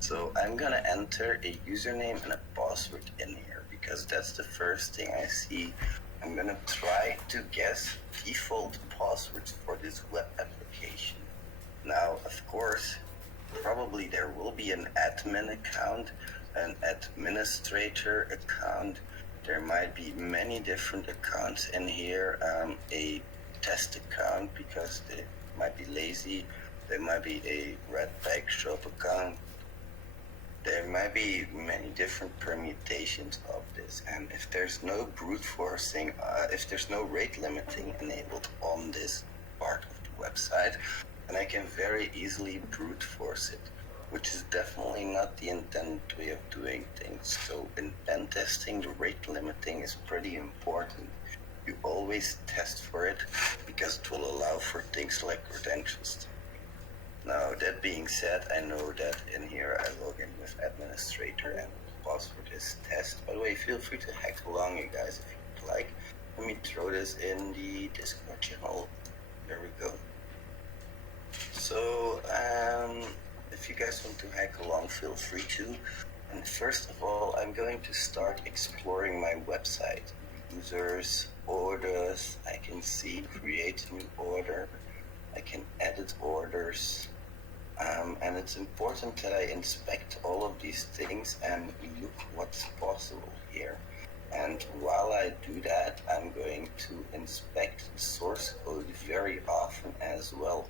So I'm gonna enter a username and a password in here because that's the first thing I see. I'm gonna try to guess default passwords for this web application. Now, of course, probably there will be an admin account, an administrator account. There might be many different accounts in here, a test account because they might be lazy. There might be a red bag shop account. There might be many different permutations of this, and if there's no brute forcing, if there's no rate limiting enabled on this part of the website, then I can very easily brute force it, which is definitely not the intended way of doing things. So in pen testing, the rate limiting is pretty important. You always test for it because it will allow for things like credentials. Now, that being said, I know that in here I log in with administrator and the password is test. By the way, feel free to hack along, you guys, if you'd like. Let me throw this in the Discord channel. There we go. So, if you guys want to hack along, feel free to. And first of all, I'm going to start exploring my website. Users, orders, I can see create new order. I can edit orders. And it's important that I inspect all of these things and look what's possible here. And while I do that, I'm going to inspect the source code very often as well.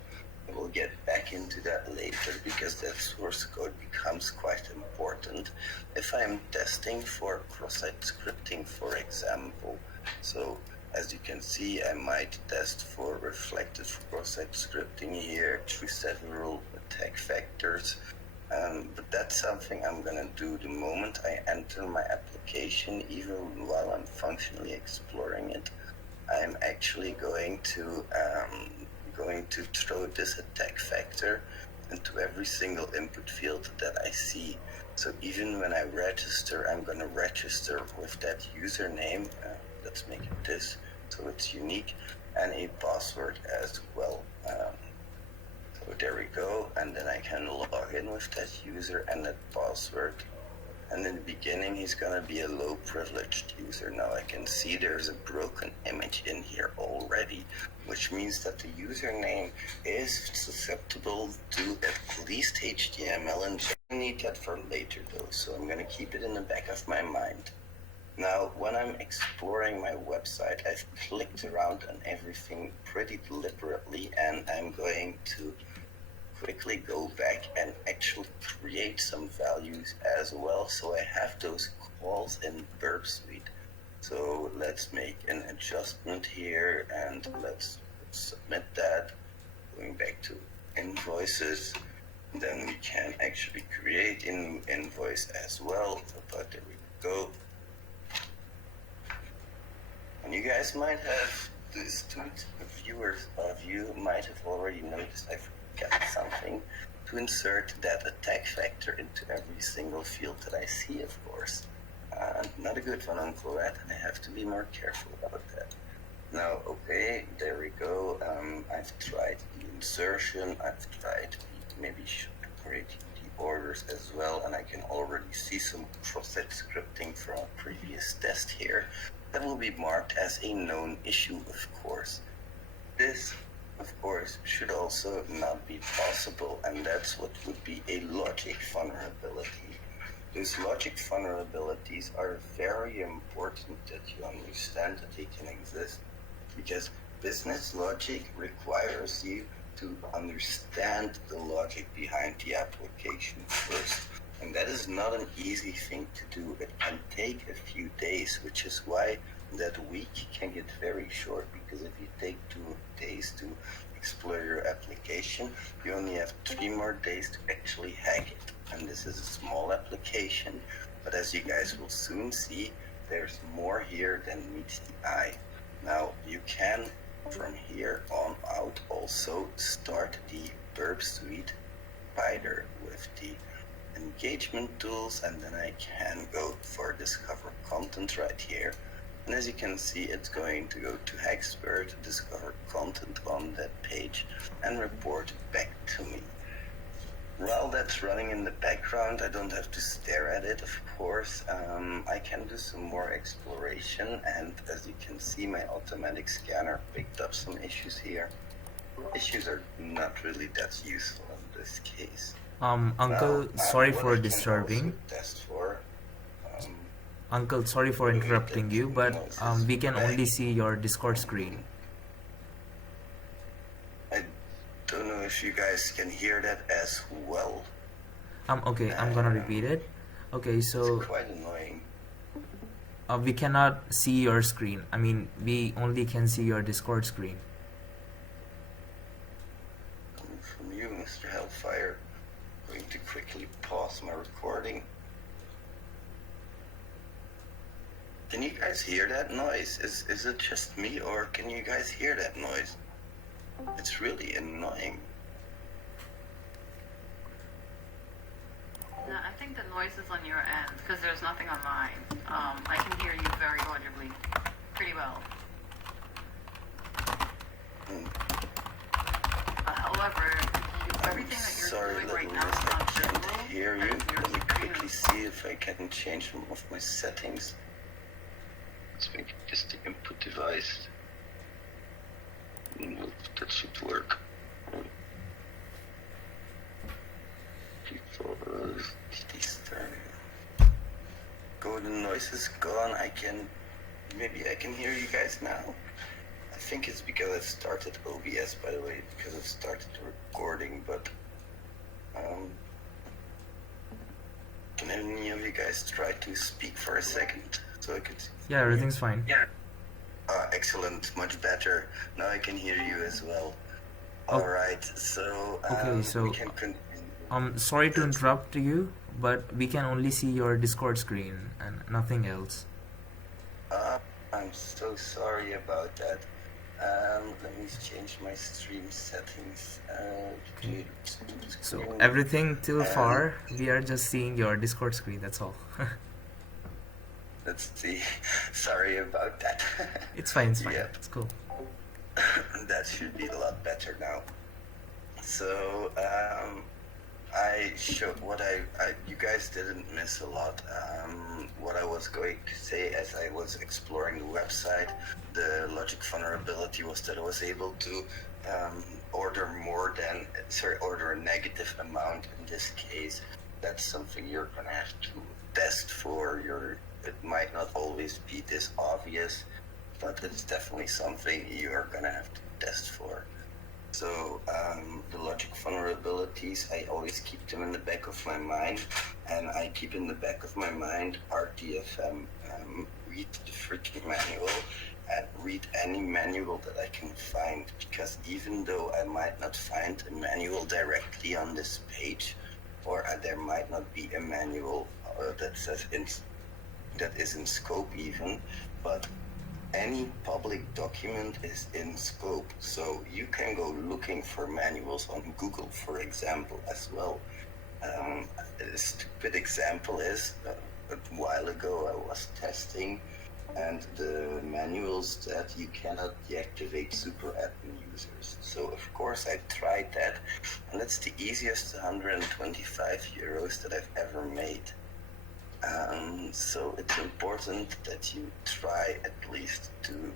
I will get back into that later because that source code becomes quite important if I'm testing for cross-site scripting, for example. So as you can see, I might test for reflective cross-site scripting here through several attack vectors. But that's something I'm gonna do the moment I enter my application, even while I'm functionally exploring it. I'm actually going to throw this attack vector into every single input field that I see. So even when I register, I'm gonna register with that username. Let's make it this, so it's unique, and a password as well. So there we go, and then I can log in with that user and that password. And in the beginning, he's gonna be a low privileged user. Now I can see there's a broken image in here already, which means that the username is susceptible to at least HTML, and I need that for later though, so I'm gonna keep it in the back of my mind. Now, when I'm exploring my website, I've clicked around on everything pretty deliberately, and I'm going to quickly go back and actually create some values as well. So I have those calls in Burpsuite. So let's make an adjustment here and let's submit that. Going back to invoices, then we can actually create an invoice as well. But there we go. And you guys might have, the astute viewers of you might have already noticed I forgot something to insert that attack vector into every single field that I see, of course. Not a good one, Uncle Rat. I have to be more careful about that. Now, okay, there we go. I've tried the insertion, I've tried maybe create the orders as well, and I can already see some cross-site scripting from a previous test here. That will be marked as a known issue, of course. This, of course, should also not be possible, and that's what would be a logic vulnerability. Those logic vulnerabilities are very important that you understand that they can exist, because business logic requires you to understand the logic behind the application first. And that is not an easy thing to do. It can take a few days, which is why that week can get very short, because if you take 2 days to explore your application, you only have 3 more days to actually hack it. And this is a small application, but as you guys will soon see, there's more here than meets the eye. Now, you can, from here on out, also start the Burpsuite spider with the engagement tools, and then I can go for discover content right here. And as you can see, it's going to go to Hexpert, discover content on that page, and report back to me. while that's running in the background, I don't have to stare at it, of course. I can do some more exploration, and as you can see, my automatic scanner picked up some issues here. Issues are not really that useful in this case. Uncle, sorry for disturbing. Uncle, sorry for interrupting you, but we can only see your Discord screen. I don't know if you guys can hear that as well. Okay, I'm gonna repeat it. Okay, so it's quite annoying. We cannot see your screen. I mean, we only can see your Discord screen. Coming from you, Mr. Hellfire. I'm going to quickly pause my recording. Can you guys hear that noise? Is it just me, or can you guys hear that noise? It's really annoying. No, I think the noise is on your end, because there's nothing on mine. I can hear you very audibly, pretty well. However, everything that you're doing right now is not visible. I can't hear you. Let me quickly see if I can change some of my settings. Let's make this the input device. That should work. Go, the noise is gone. Maybe I can hear you guys now. I think it's because I started OBS, by the way, because I started recording, but can any of you guys try to speak for a second so I could? Yeah, everything's fine. Yeah. Excellent, much better. Now I can hear you as well. All right, so okay, so we can continue. Sorry to interrupt you, but we can only see your Discord screen and nothing else. I'm so sorry about that. Let me change my stream settings. Okay. So everything till far, we are just seeing your Discord screen. That's all. Let's see. Sorry about that. It's fine. It's fine. Yeah. It's cool. That should be a lot better now. So I showed what you guys didn't miss a lot. What I was going to say as I was exploring the website, the logic vulnerability was that I was able to order a negative amount in this case. That's something you're gonna have to test for. It might not always be this obvious, but it's definitely something you're gonna have to test for. So the logic vulnerabilities, I always keep them in the back of my mind, and I keep in the back of my mind RTFM, read the freaking manual, and read any manual that I can find, because even though I might not find a manual directly on this page, or there might not be a manual that is in scope even, but any public document is in scope, so you can go looking for manuals on Google, for example, as well. A stupid example is a while ago I was testing, and the manuals that you cannot deactivate super admin users. So of course I tried that, and that's the easiest 125 euros that I've ever made. So it's important that you try at least to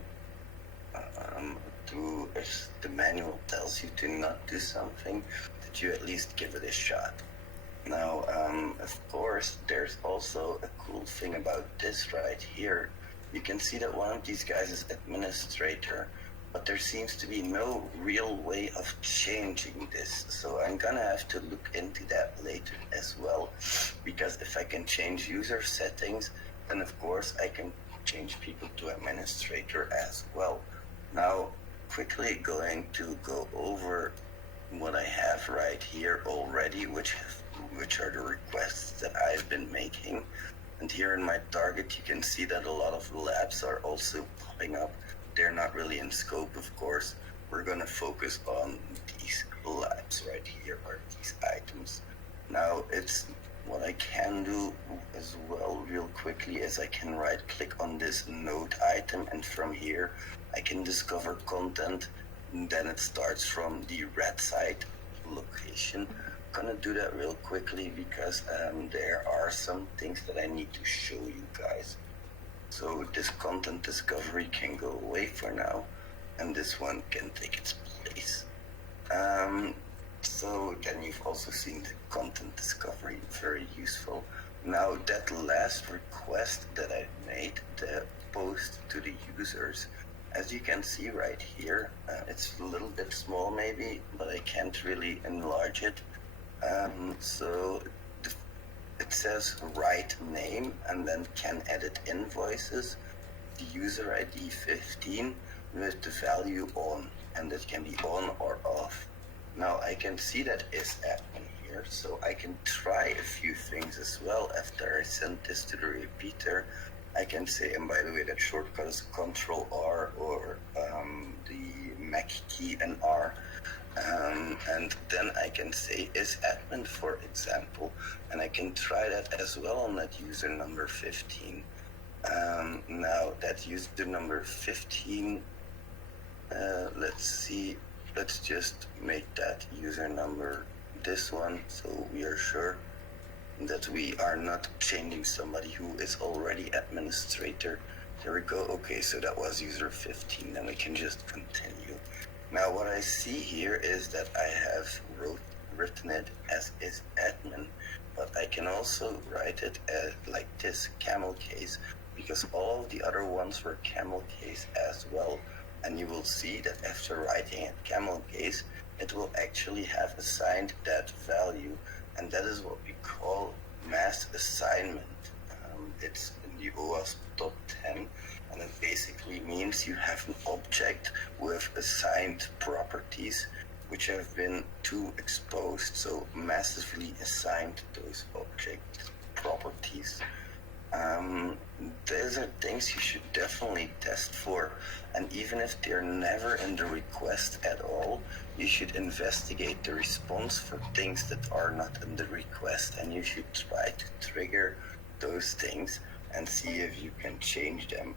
if the manual tells you to not do something, that you at least give it a shot. Now, of course, there's also a cool thing about this right here. You can see that one of these guys is administrator, but there seems to be no real way of changing this. So I'm gonna have to look into that later as well, because if I can change user settings, then of course I can change people to administrator as well. Now, quickly going to go over what I have right here already, which are the requests that I've been making. And here in my target, you can see that a lot of labs are also popping up. They're not really in scope, of course. We're gonna focus on these labs right here, or these items. Now, what I can do as well real quickly is I can right click on this node item, and from here I can discover content. And then it starts from the rat site location. gonna do that real quickly because there are some things that I need to show you guys. So this content discovery can go away for now, and this one can take its place. So then you've also seen the content discovery, very useful. Now that last request that I made, the post to the users, as you can see right here, it's a little bit small maybe, but I can't really enlarge it. So it says write name and then can edit invoices, the user ID 15 with the value on, and that can be on or off. Now I can see that is admin here, so I can try a few things as well after I send this to the repeater. I can say, and by the way, that shortcut is Control R or the Mac key and R. And then I can say is admin, for example, and I can try that as well on that user number 15. Now that user number 15, let's see, let's just make that user number this one, so we are sure that we are not changing somebody who is already administrator. There we go. Okay, so that was user 15, then we can just continue. Now what I see here is that I have written it as is admin, but I can also write it as like this, camel case, because all of the other ones were camel case as well. And you will see that after writing it camel case, it will actually have assigned that value, and that is what we call mass assignment. It's in the OWASP top 10, and it basically means you have an object with assigned properties which have been too exposed, so massively assigned those object properties. Those are things you should definitely test for, and even if they're never in the request at all, you should investigate the response for things that are not in the request, and you should try to trigger those things and see if you can change them.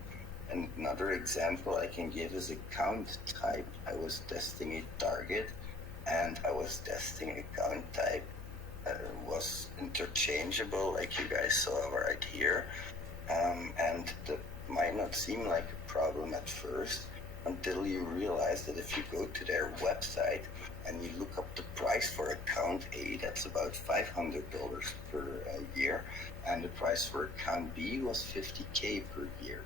And another example I can give is account type. I was testing a target, and I was testing account type was interchangeable, like you guys saw right here, and that might not seem like a problem at first until you realize that if you go to their website and you look up the price for account A, that's about $500 per year, and the price for account B was $50K per year.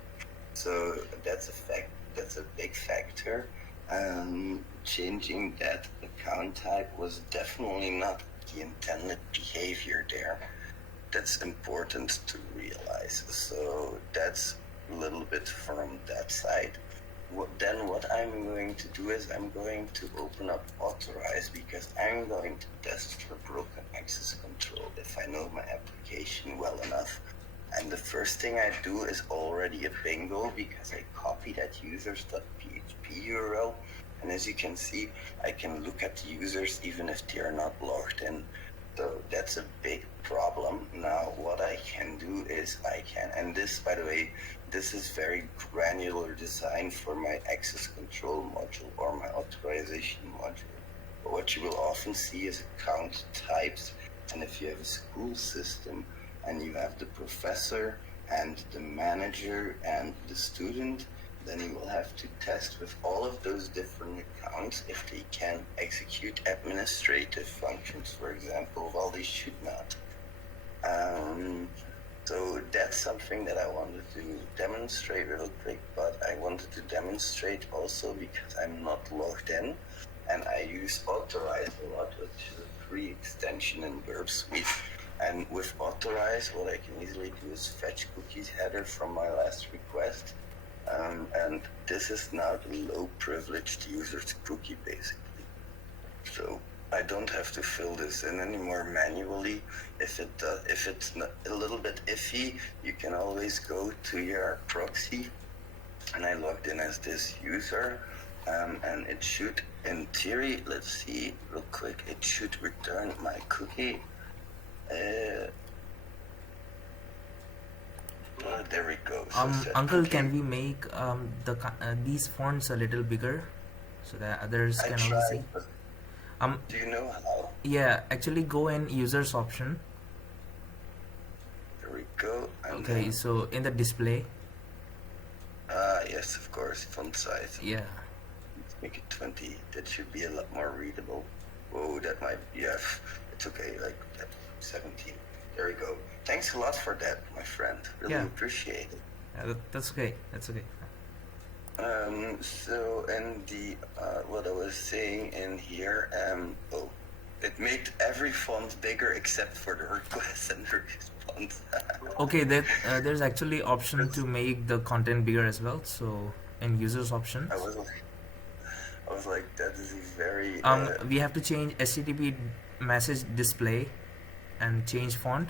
So that's a big factor. Changing that account type was definitely not the intended behavior there. That's important to realize. So that's a little bit from that side. Then what I'm going to do is I'm going to open up authorize, because I'm going to test for broken access control if I know my application well enough. And the first thing I do is already a bingo, because I copy that users.php URL. And as you can see, I can look at the users even if they are not logged in. So that's a big problem. Now what I can do is and this, by the way, this is very granular design for my access control module or my authorization module. But what you will often see is account types. And if you have a school system and you have the professor and the manager and the student, then you will have to test with all of those different accounts if they can execute administrative functions, for example, while they should not. So that's something that I wanted to demonstrate real quick, but I wanted to demonstrate also because I'm not logged in, and I use authorize a lot, which is a free extension in Burpsuite. And with authorize, what I can easily do is fetch cookies header from my last request. And this is now the low privileged user's cookie basically. So I don't have to fill this in anymore manually. If it's not a little bit iffy, you can always go to your proxy. And I logged in as this user, and it should, in theory, let's see real quick, it should return my cookie. There we go. So Uncle, can we make these fonts a little bigger so that others can also see? Do you know how? Yeah, actually go in users option. There we go. And Okay, then, so in the display, yes, of course, font size. yeah. Let's make it 20. That should be a lot more readable. Whoa, that might be, yeah, it's okay, like 17. There we go. Thanks a lot for that, my friend. Really Yeah. appreciate it. That's okay. That's okay. So, and the, what I was saying in here, it made every font bigger except for the request and the response. Okay, there's actually option to make the content bigger as well. So in users options, I was like, that is a very, we have to change HTTP message display and change font.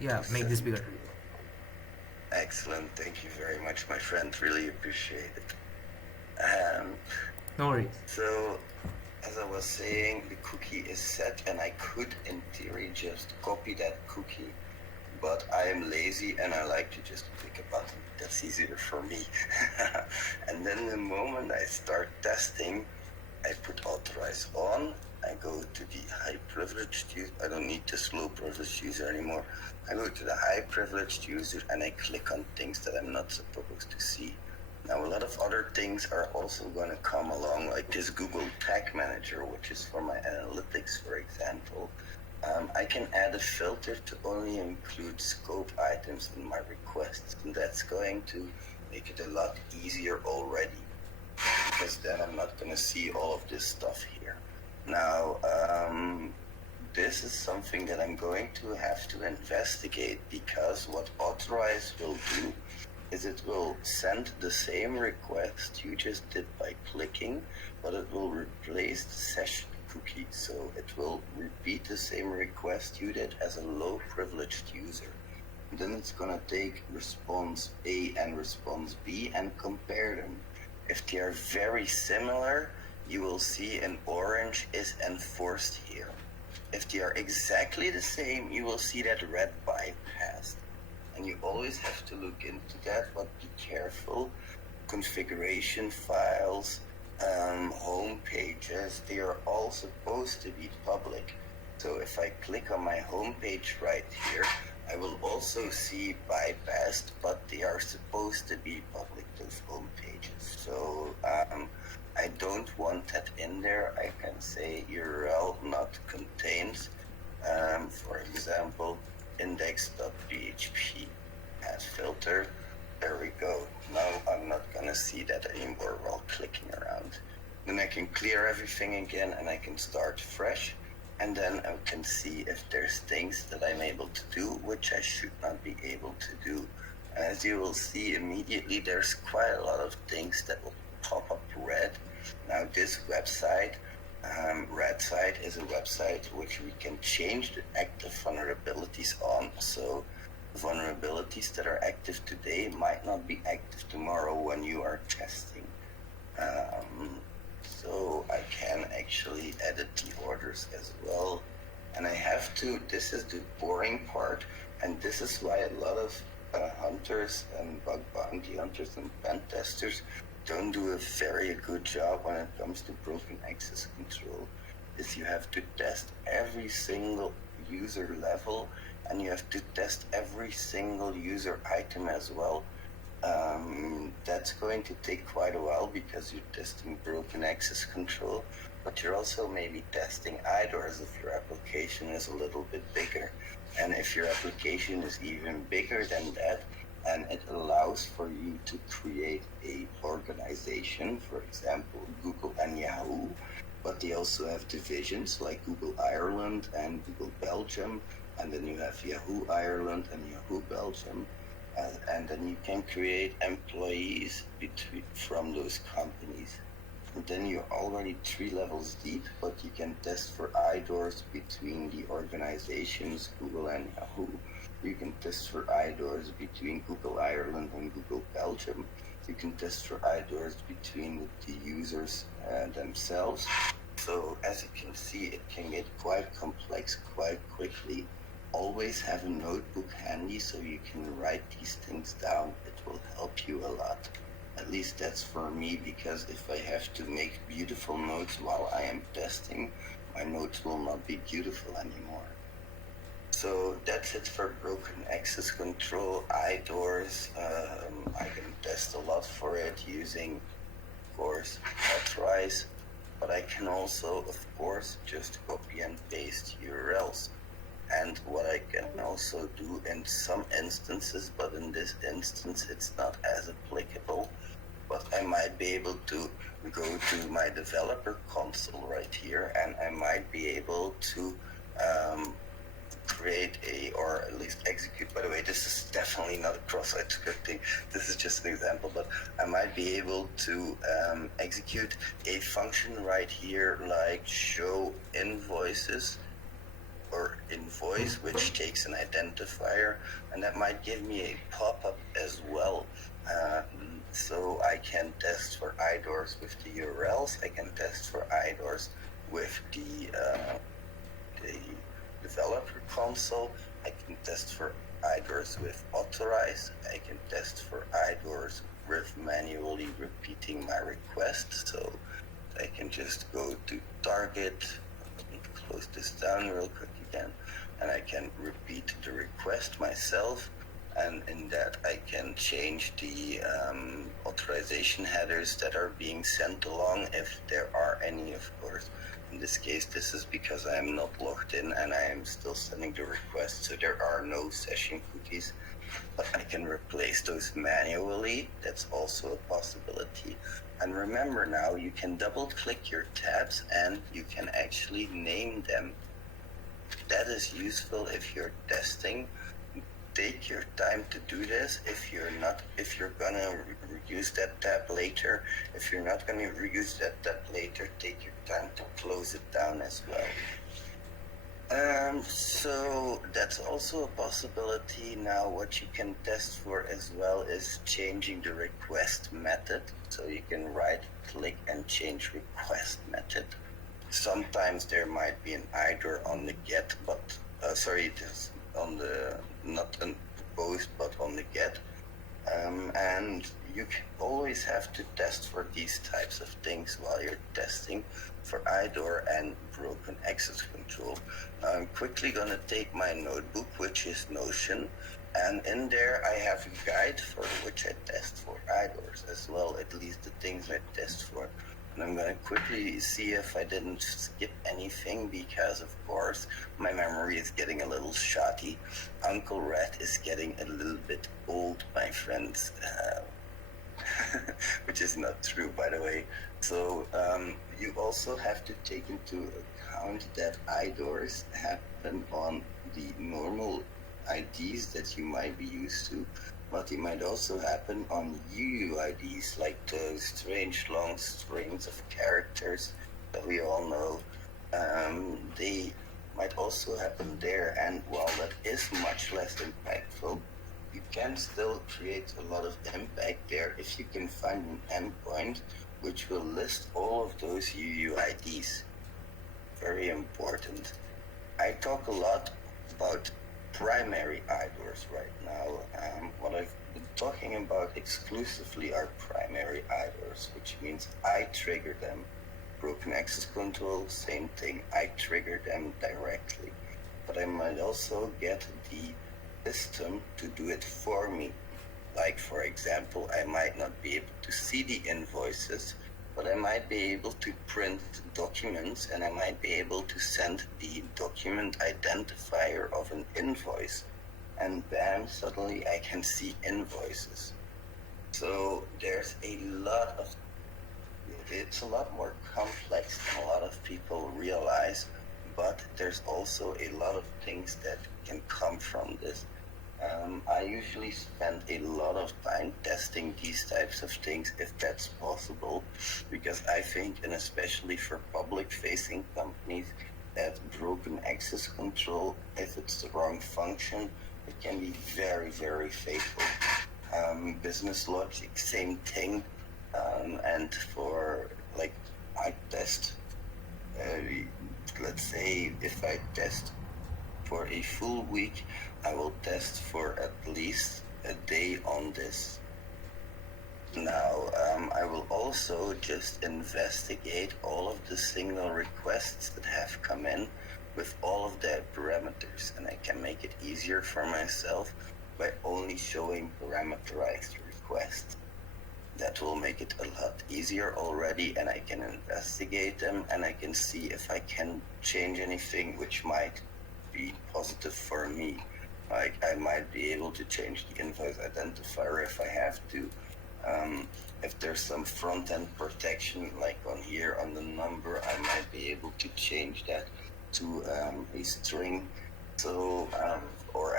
Yeah, make this bigger. excellent. Thank you very much, my friend. Really appreciate it. No worries. So, as I was saying, the cookie is set, and I could, in theory, just copy that cookie, but I am lazy and I like to just click a button. That's easier for me. And then the moment I start testing, I put authorize on. I go to the high privileged user. I don't need this low privileged user anymore. I go to the high privileged user and I click on things that I'm not supposed to see. Now, a lot of other things are also going to come along, like this Google Tag Manager, which is for my analytics, for example. I can add a filter to only include scope items in my requests, and that's going to make it a lot easier already, because then I'm not going to see all of this stuff here. Now, this is something that I'm going to have to investigate, because what authorize will do is it will send the same request you just did by clicking, but it will replace the session cookie. So it will repeat the same request you did as a low privileged user. And then it's going to take response A and response B and compare them. If they are very similar, you will see an orange is enforced here. If they are exactly the same, you will see that red bypassed. And you always have to look into that, but be careful. Configuration files, home pages, they are all supposed to be public. So if I click on my home page right here, I will also see bypassed, but they are supposed to be public, those home pages. So I don't want that in there. I can say URL not contains, for example, index.php add filter. There we go. Now I'm not gonna see that anymore while clicking around. Then I can clear everything again and I can start fresh, and then I can see if there's things that I'm able to do which I should not be able to do. As you will see immediately, there's quite a lot of things that will pop up red. Now this website, red site, is a website which we can change the active vulnerabilities on. So vulnerabilities that are active today might not be active tomorrow when you are testing. So I can actually edit the orders as well. And I have to, this is the boring part, and this is why a lot of hunters and bug bounty hunters and pen testers don't do a very good job when it comes to broken access control, is you have to test every single user level, and you have to test every single user item as well. That's going to take quite a while because you're testing broken access control, but you're also maybe testing IDORs if your application is a little bit bigger. And if your application is even bigger than that, and it allows for you to create a organization, for example, Google and Yahoo, but they also have divisions like Google Ireland and Google Belgium, and then you have Yahoo Ireland and Yahoo Belgium, and then you can create employees from those companies. And then you're already 3 levels deep, but you can test for IDORs between the organizations, Google and Yahoo. You can test for IDORs between Google Ireland and Google Belgium. You can test for IDORs between the users themselves. So as you can see, it can get quite complex quite quickly. Always have a notebook handy so you can write these things down. It will help you a lot. At least that's for me, because if I have to make beautiful notes while I am testing, my notes will not be beautiful anymore. So that's it for broken access control. iDoors, I can test a lot for it using, of course, authorize, but I can also, of course, just copy and paste URLs. And what I can also do in some instances, but in this instance it's not as applicable, but I might be able to go to my developer console right here, and I might be able to create or at least execute. By the way, this is definitely not a cross-site scripting. This is just an example, but I might be able to execute a function right here like show invoices or invoice, which takes an identifier, and that might give me a pop-up as well. So I can test for iDoors with the URLs. I can test for iDoors with the developer console. I can test for iDoors with authorize. I can test for iDoors with manually repeating my request. So I can just go to target. Let me close this down real quick again, and I can repeat the request myself. And in that I can change the authorization headers that are being sent along, if there are any, of course. In this case, this is because I am not logged in and I am still sending the request, so there are no session cookies, but I can replace those manually. That's also a possibility. And remember now, you can double click your tabs and you can actually name them. That is useful if you're testing. Take your time to do this. If you're gonna reuse that tab later, if you're not gonna reuse that tab later, take your time to close it down as well. So that's also a possibility. Now what you can test for as well is changing the request method. So you can right click and change request method. Sometimes there might be an IDOR on the get, but this on the not on post but on the get, and you always have to test for these types of things while you're testing for IDOR and broken access control. I'm quickly gonna take my notebook, which is Notion, and in there I have a guide for which I test for IDORs as well, at least the things I test for. And I'm going to quickly see if I didn't skip anything, because of course my memory is getting a little shoddy. Uncle Rat is getting a little bit old, my friends, which is not true, by the way. So you also have to take into account that IDORs happen on the normal IDs that you might be used to, but it might also happen on UUIDs, like those strange long strings of characters that we all know. They might also happen there, and while that is much less impactful, you can still create a lot of impact there if you can find an endpoint which will list all of those UUIDs. Very important. I talk a lot about primary IDORs right now. What I've been talking about exclusively are primary IDORs, which means I trigger them. Broken access control, same thing, I trigger them directly. But I might also get the system to do it for me. Like, for example, I might not be able to see the invoices, but I might be able to print documents, and I might be able to send the document identifier of an invoice, and bam, suddenly I can see invoices. So there's it's a lot more complex than a lot of people realize, but there's also a lot of things that can come from this. I usually spend a lot of time testing these types of things, if that's possible, because I think, and especially for public-facing companies, that broken access control, if it's the wrong function, it can be very, very fatal. Business logic, same thing. And for, like, I test, let's say if I test for a full week, I will test for at least a day on this. Now, I will also just investigate all of the signal requests that have come in with all of their parameters, and I can make it easier for myself by only showing parameterized requests. That will make it a lot easier already, and I can investigate them, and I can see if I can change anything which might be positive for me. Like, I might be able to change the invoice identifier if I have to. If there's some front-end protection, like on here on the number, I might be able to change that to a string. So, or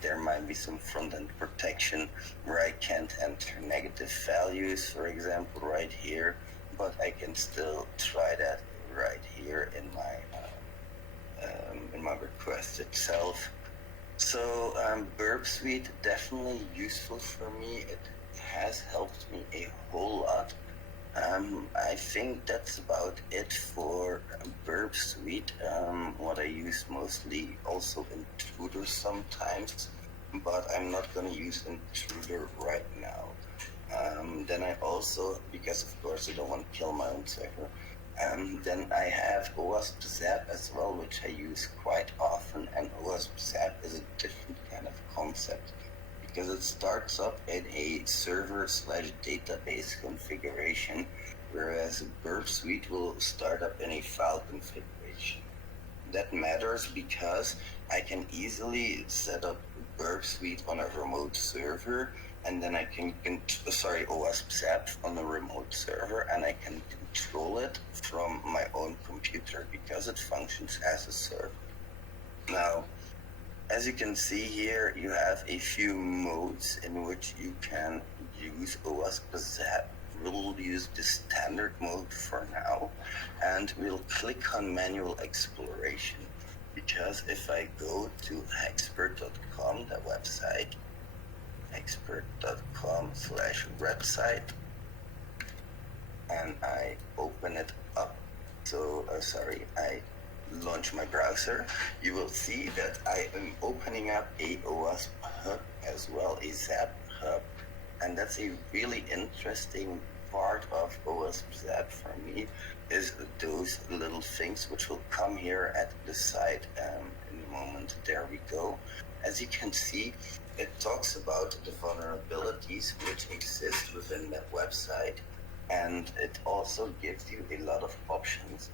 there might be some front-end protection where I can't enter negative values, for example, right here, but I can still try that right here in my request itself. So, Burpsuite, definitely useful for me. It has helped me a whole lot. I think that's about it for Burpsuite. What I use mostly, also Intruder sometimes, but I'm not going to use Intruder right now. Then I also, because of course I don't want to kill my own server, then I have OWASP ZAP as well, which I use quite often, and OWASP ZAP is a different kind of concept, because it starts up in a server/database configuration, whereas Burpsuite will start up in a file configuration. That matters because I can easily set up Burpsuite on a remote server, and then I can OWASP ZAP on a remote server, and I can control it from my own computer because it functions as a server. Now, as you can see here, you have a few modes in which you can use OWASP ZAP. We'll use the standard mode for now, and we'll click on manual exploration, because if I go to expert.com, the website, expert.com/website, and I open it up, I launch my browser, you will see that I am opening up a OWASP hub as well, a ZAP hub, and that's a really interesting part of OWASP ZAP for me, is those little things which will come here at the side in a moment. There we go. As you can see, it talks about the vulnerabilities which exist within that website, and it also gives you a lot of options.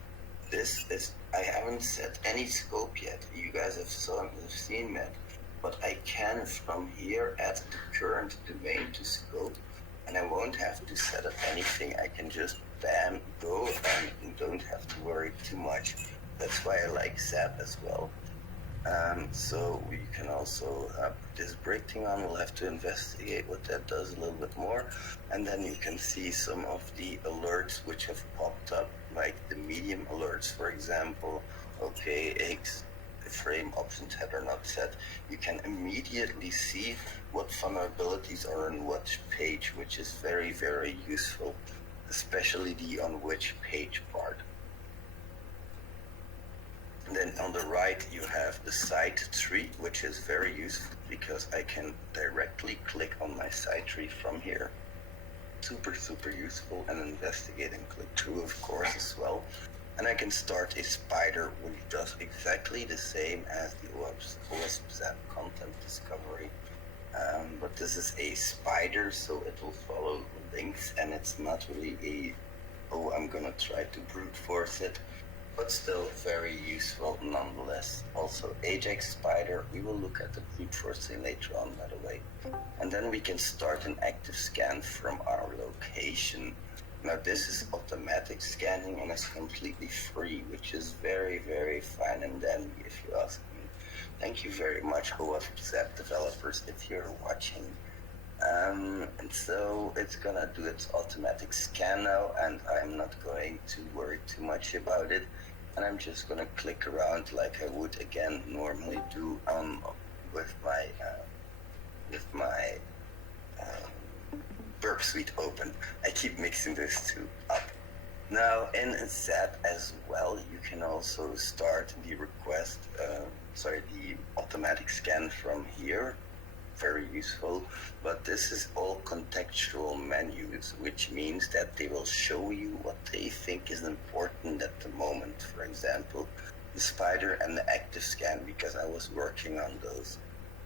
I haven't set any scope yet. You guys have seen that, but I can from here add the current domain to scope, and I won't have to set up anything. I can just bam, go, and don't have to worry too much. That's why I like ZAP as well. So we can also put this break thing on. We'll have to investigate what that does a little bit more. And then you can see some of the alerts which have popped up, like the medium alerts, for example. Okay, frame options set or not set. You can immediately see what vulnerabilities are on which page, which is very, very useful, especially the on which page part. And then on the right you have the site tree, which is very useful because I can directly click on my site tree from here. Super, super useful, and investigate and click through, of course, as well. And I can start a spider, which does exactly the same as the OWASP ZAP content discovery. But this is a spider, so it will follow links, and it's not really I'm gonna try to brute force it, but still very useful nonetheless. Also, Ajax spider, we will look at the brute forcing later on, by the way. And then we can start an active scan from our location. Now this is automatic scanning and is completely free, which is very, very fine and dandy if you ask me. Thank you very much, OWASP ZAP developers, if you're watching. And so it's gonna do its automatic scan now, and I'm not going to worry too much about it. And I'm just gonna click around like I would again normally do with my Burpsuite open. I keep mixing those two up. Now in ZAP as well, you can also start the the automatic scan from here. very useful, but this is all contextual menus, which means that they will show you what they think is important at the moment. For example, the spider and the active scan, because I was working on those.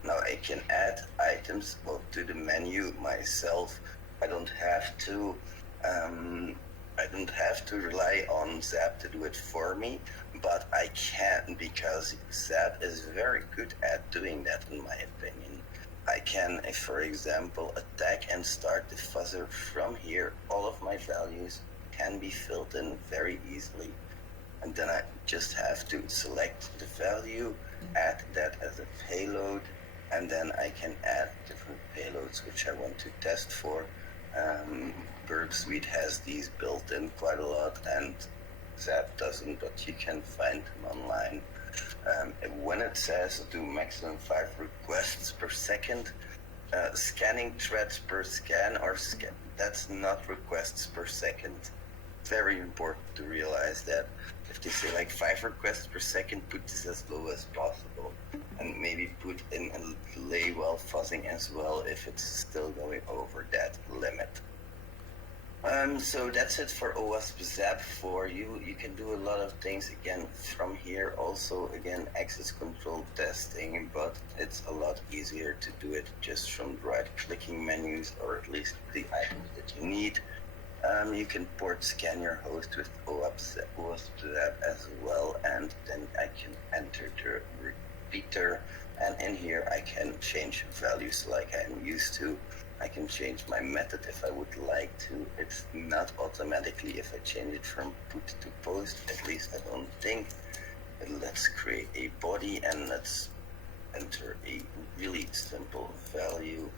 Now I can add items to the menu myself. I don't have to rely on Zap to do it for me, but I can, because Zap is very good at doing that, in my opinion. I can, for example, attack and start the fuzzer from here. All of my values can be filled in very easily. And then I just have to select the value, add that as a payload, and then I can add different payloads which I want to test for. Burpsuite has these built in quite a lot, and Zap doesn't, but you can find them online. When it says do maximum 5 requests per second, scanning threads per scan or scan, that's not requests per second. Very important to realize that. If they say like 5 requests per second, put this as low as possible, and maybe put in a delay while fuzzing as well if it's still going over that limit. So that's it for OWASP ZAP for you. You can do a lot of things again from here. Also, again, access control testing, but it's a lot easier to do it just from the right-clicking menus, or at least the items that you need. You can port scan your host with OWASP ZAP as well, and then I can enter the repeater, and in here I can change values like I'm used to. I can change my method if I would like to. It's not automatically if I change it from put to post, at least I don't think. But let's create a body and let's enter a really simple value.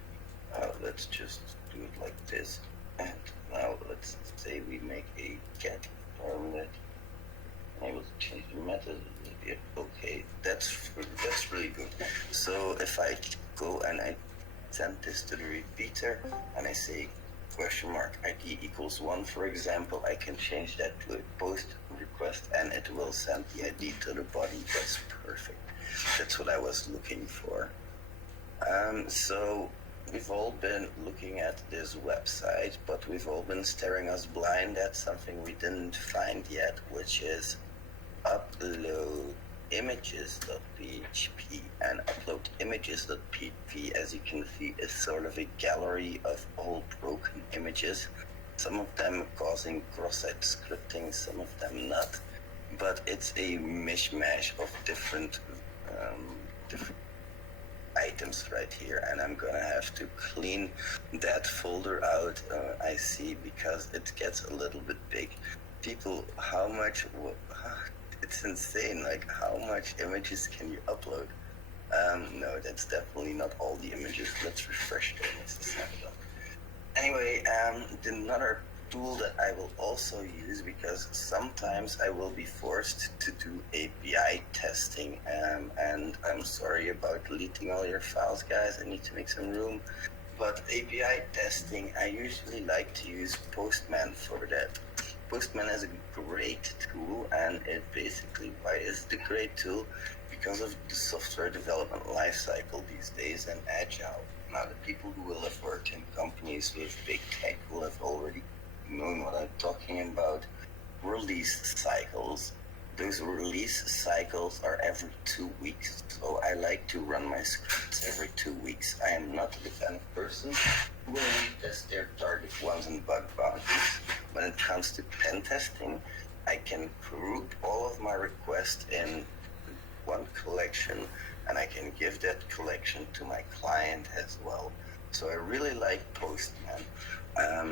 Let's just do it like this. And now let's say we make a get parameter. I'm able to change the method. Okay, that's really good. So if I go and I send this to the repeater and I say $ID equals 1, for example, I can change that to a post request and it will send the ID to the body. That's perfect. That's what I was looking for. So we've all been looking at this website, but we've all been staring us blind at something we didn't find yet, which is upload images.php. And upload images.php, as you can see, is sort of a gallery of all broken images, some of them causing cross-site scripting, some of them not, but it's a mishmash of different items right here, and I'm gonna have to clean that folder out, I see, because it gets a little bit big. People, it's insane, like how much images can you upload? No, that's definitely not all the images. Let's refresh the images. Anyway, another tool that I will also use, because sometimes I will be forced to do API testing, and I'm sorry about deleting all your files, guys. I need to make some room. But API testing, I usually like to use Postman for that. Postman is a great tool, and it basically, why is it a great tool? Because of the software development lifecycle these days and agile. Now, the people who will have worked in companies with big tech will have already known what I'm talking about. Release cycles. Those release cycles are every 2 weeks, so I like to run my scripts every 2 weeks. I am not the kind of person who will test their target ones and bug bounties. When it comes to pen testing, I can group all of my requests in one collection, and I can give that collection to my client as well. So I really like Postman.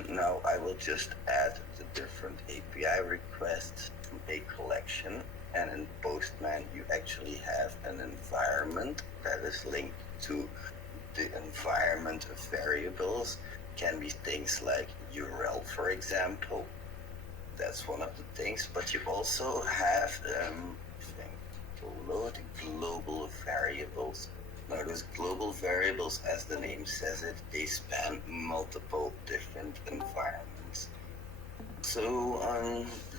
Now I will just add the different API requests to a collection, and in Postman you actually have an environment that is linked to the environment of variables. Can be things like URL, for example. That's one of the things, but you also have global variables. Now, those global variables, as the name says it, they span multiple different environments. So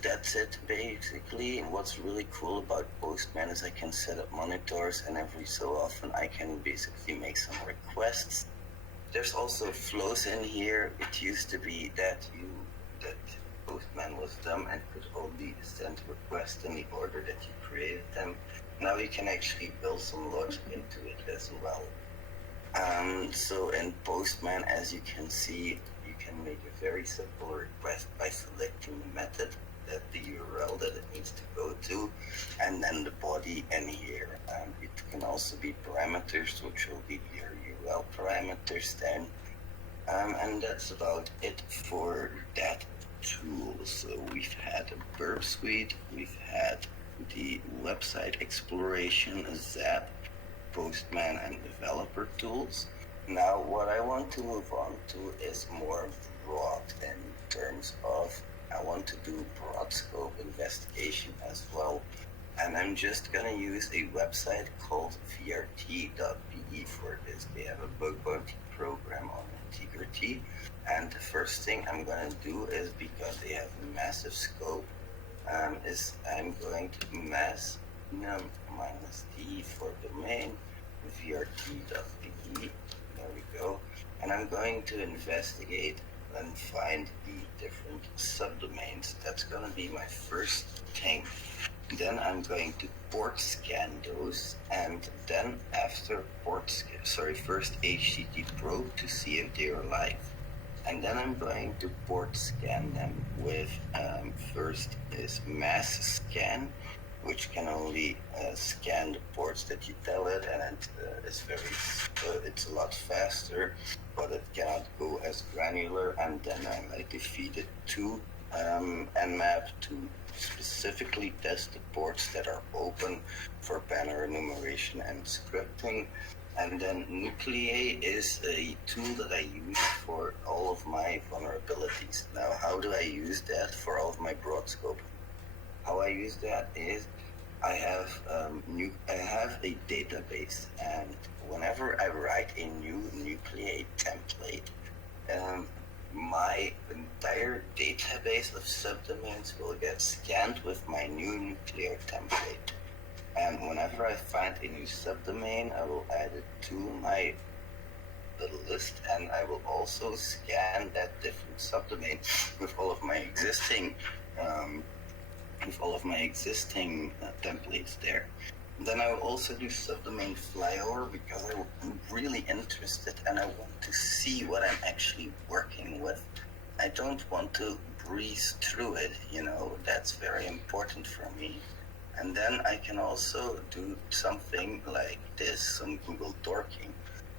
that's it basically. What's really cool about Postman is I can set up monitors, and every so often I can basically make some requests. There's also flows in here. It used to be that Postman was dumb and could only send requests in the order that you created them. Now you can actually build some logic into it as well. So in Postman, as you can see, you can make a very simple request by selecting the method, that the URL that it needs to go to, and then the body in here. It can also be parameters, which will be your URL parameters then. And that's about it for that tool. So we've had a Burpsuite, we've had the website exploration, ZAP, Postman, and developer tools. Now what I want to move on to is more broad in terms of I want to do broad scope investigation as well. And I'm just gonna use a website called vrt.be for this. They have a bug bounty program on integrity. And the first thing I'm gonna do is, because they have a massive scope, is I'm going to mass num minus d for domain vrt.be. There we go. And I'm going to investigate and find the different subdomains. That's going to be my first thing. Then I'm going to port scan those, and then after first HTTP probe to see if they're live. And then I'm going to port scan them with first is mass scan, which can only scan the ports that you tell it, and it's a lot faster, but it cannot go as granular. And then I like to feed it to Nmap to specifically test the ports that are open for banner enumeration and scripting. And then Nuclei is a tool that I use for all of my vulnerabilities. Now, how do I use that for all of my broad scope? How I use that is I have a database, and whenever I write a new Nuclei template, my entire database of subdomains will get scanned with my new Nuclei template. And whenever I find a new subdomain, I will add it to my little list, and I will also scan that different subdomain with all of my existing templates there. Then I will also do subdomain flyover, because I'm really interested and I want to see what I'm actually working with. I don't want to breeze through it, that's very important for me. And then I can also do something like this, some Google dorking.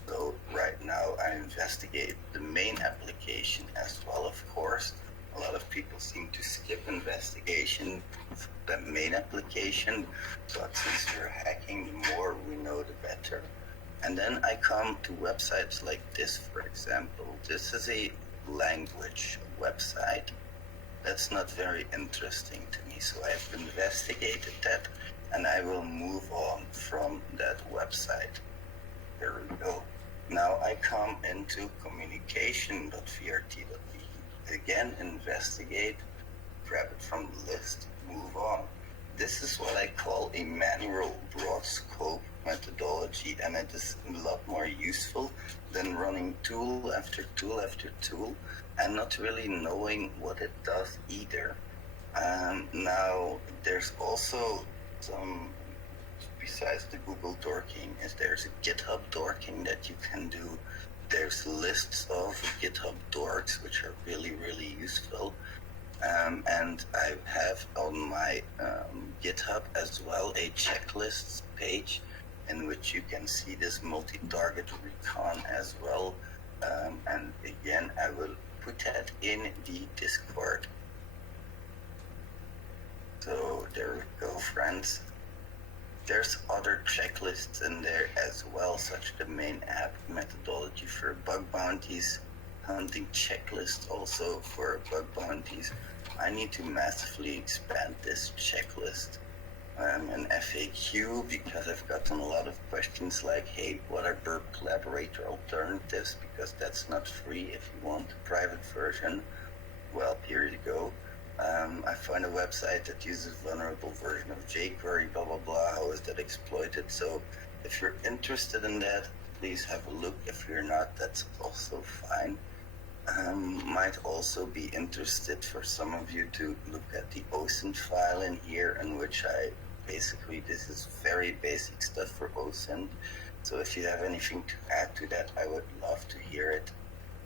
So right now I investigate the main application as well, of course. A lot of people seem to skip investigation of the main application, but since we're hacking, the more we know, the better. And then I come to websites like this, for example. This is a language website. That's not very interesting to me, so I've investigated that, and I will move on from that website. There we go. Now I come into communication.vrt.be. Again, investigate, grab it from the list, move on. This is what I call a manual broad scope methodology, and it is a lot more useful than running tool after tool after tool and not really knowing what it does either. Now, there's also some, besides the Google dorking, there's a GitHub dorking that you can do. There's lists of GitHub dorks, which are really, really useful. And I have on my GitHub as well a checklists page in which you can see this multi-target recon as well. And again, I will put that in the Discord. So there we go, friends. There's other checklists in there as well, such the main app methodology for bug bounties, hunting checklist also for bug bounties. I need to massively expand this checklist. An FAQ, because I've gotten a lot of questions like, hey, what are Burp collaborator alternatives? Because that's not free if you want the private version. Well, here you go. I find a website that uses vulnerable version of jQuery, blah, blah, blah. How is that exploited? So if you're interested in that, please have a look. If you're not, that's also fine. Might also be interested for some of you to look at the OSINT file in here, in which this is very basic stuff for OSINT. So if you have anything to add to that, I would love to hear it.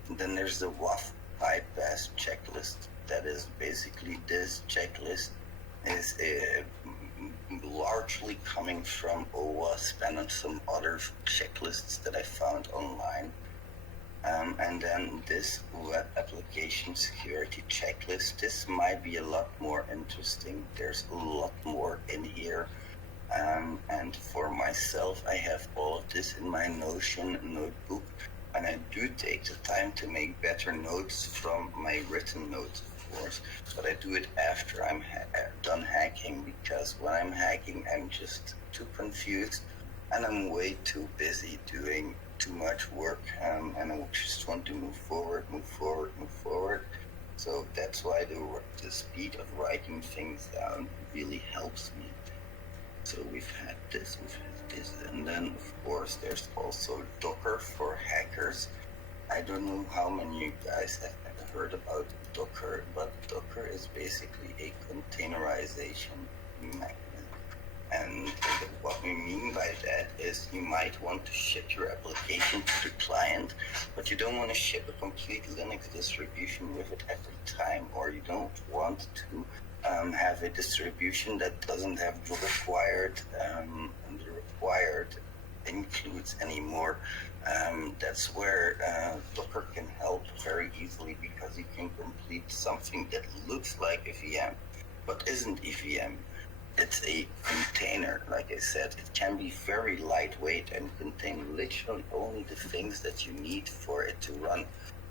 And then there's the WAF bypass checklist. That is basically this checklist is largely coming from OWASP and some other checklists that I found online. And then this web application security checklist, this might be a lot more interesting. There's a lot more in here. And for myself, I have all of this in my Notion notebook, and I do take the time to make better notes from my written notes, of course, but I do it after I'm done hacking, because when I'm hacking, I'm just too confused and I'm way too busy doing too much work, and I just want to move forward. So that's why the speed of writing things down really helps me. So we've had this, and then of course there's also Docker for hackers. I don't know how many of you guys have ever heard about Docker, but Docker is basically a containerization mechanism. And what we mean by that is you might want to ship your application to the client, but you don't want to ship a complete Linux distribution with it every time, or you don't want to have a distribution that doesn't have the required includes anymore. That's where Docker can help very easily, because you can complete something that looks like a VM but isn't a VM. It's a container. Like I said, it can be very lightweight and contain literally only the things that you need for it to run.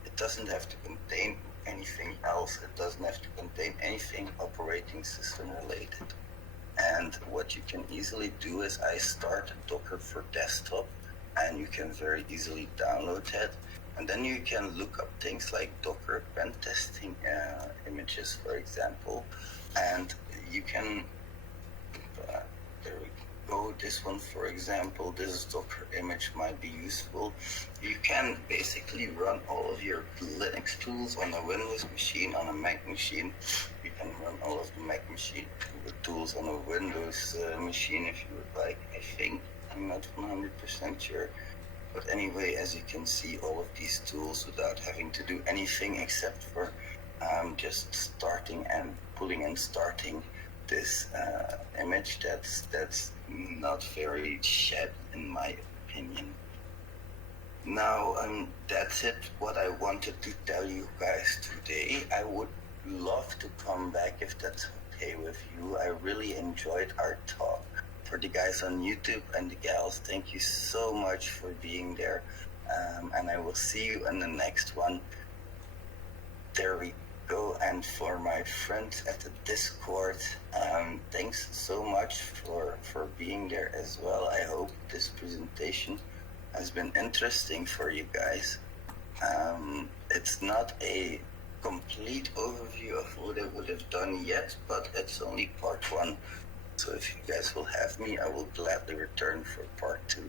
It doesn't have to contain anything else. It doesn't have to contain anything operating system related. And what you can easily do is I start Docker for desktop, and you can very easily download that. And then you can look up things like Docker pen testing images, for example. And you can, there we go, this one, for example, this Docker image might be useful. You can basically run all of your Linux tools on a Windows machine, on a Mac machine. You can run all of the Mac machine tools on a Windows machine if you would like, I think. I'm not 100% sure. But anyway, as you can see, all of these tools without having to do anything except for just starting and pulling and starting this image, that's not very shed in my opinion. Now that's it what I wanted to tell you guys today. I would love to come back if that's okay with you. I really enjoyed our talk. For the guys on YouTube and the gals, thank you so much for being there, and I will see you in the next one. There we go. And for my friends at the Discord, thanks so much for being there as well. I hope this presentation has been interesting for you guys. It's not a complete overview of what I would have done yet, but it's only part 1. So if you guys will have me, I will gladly return for part 2.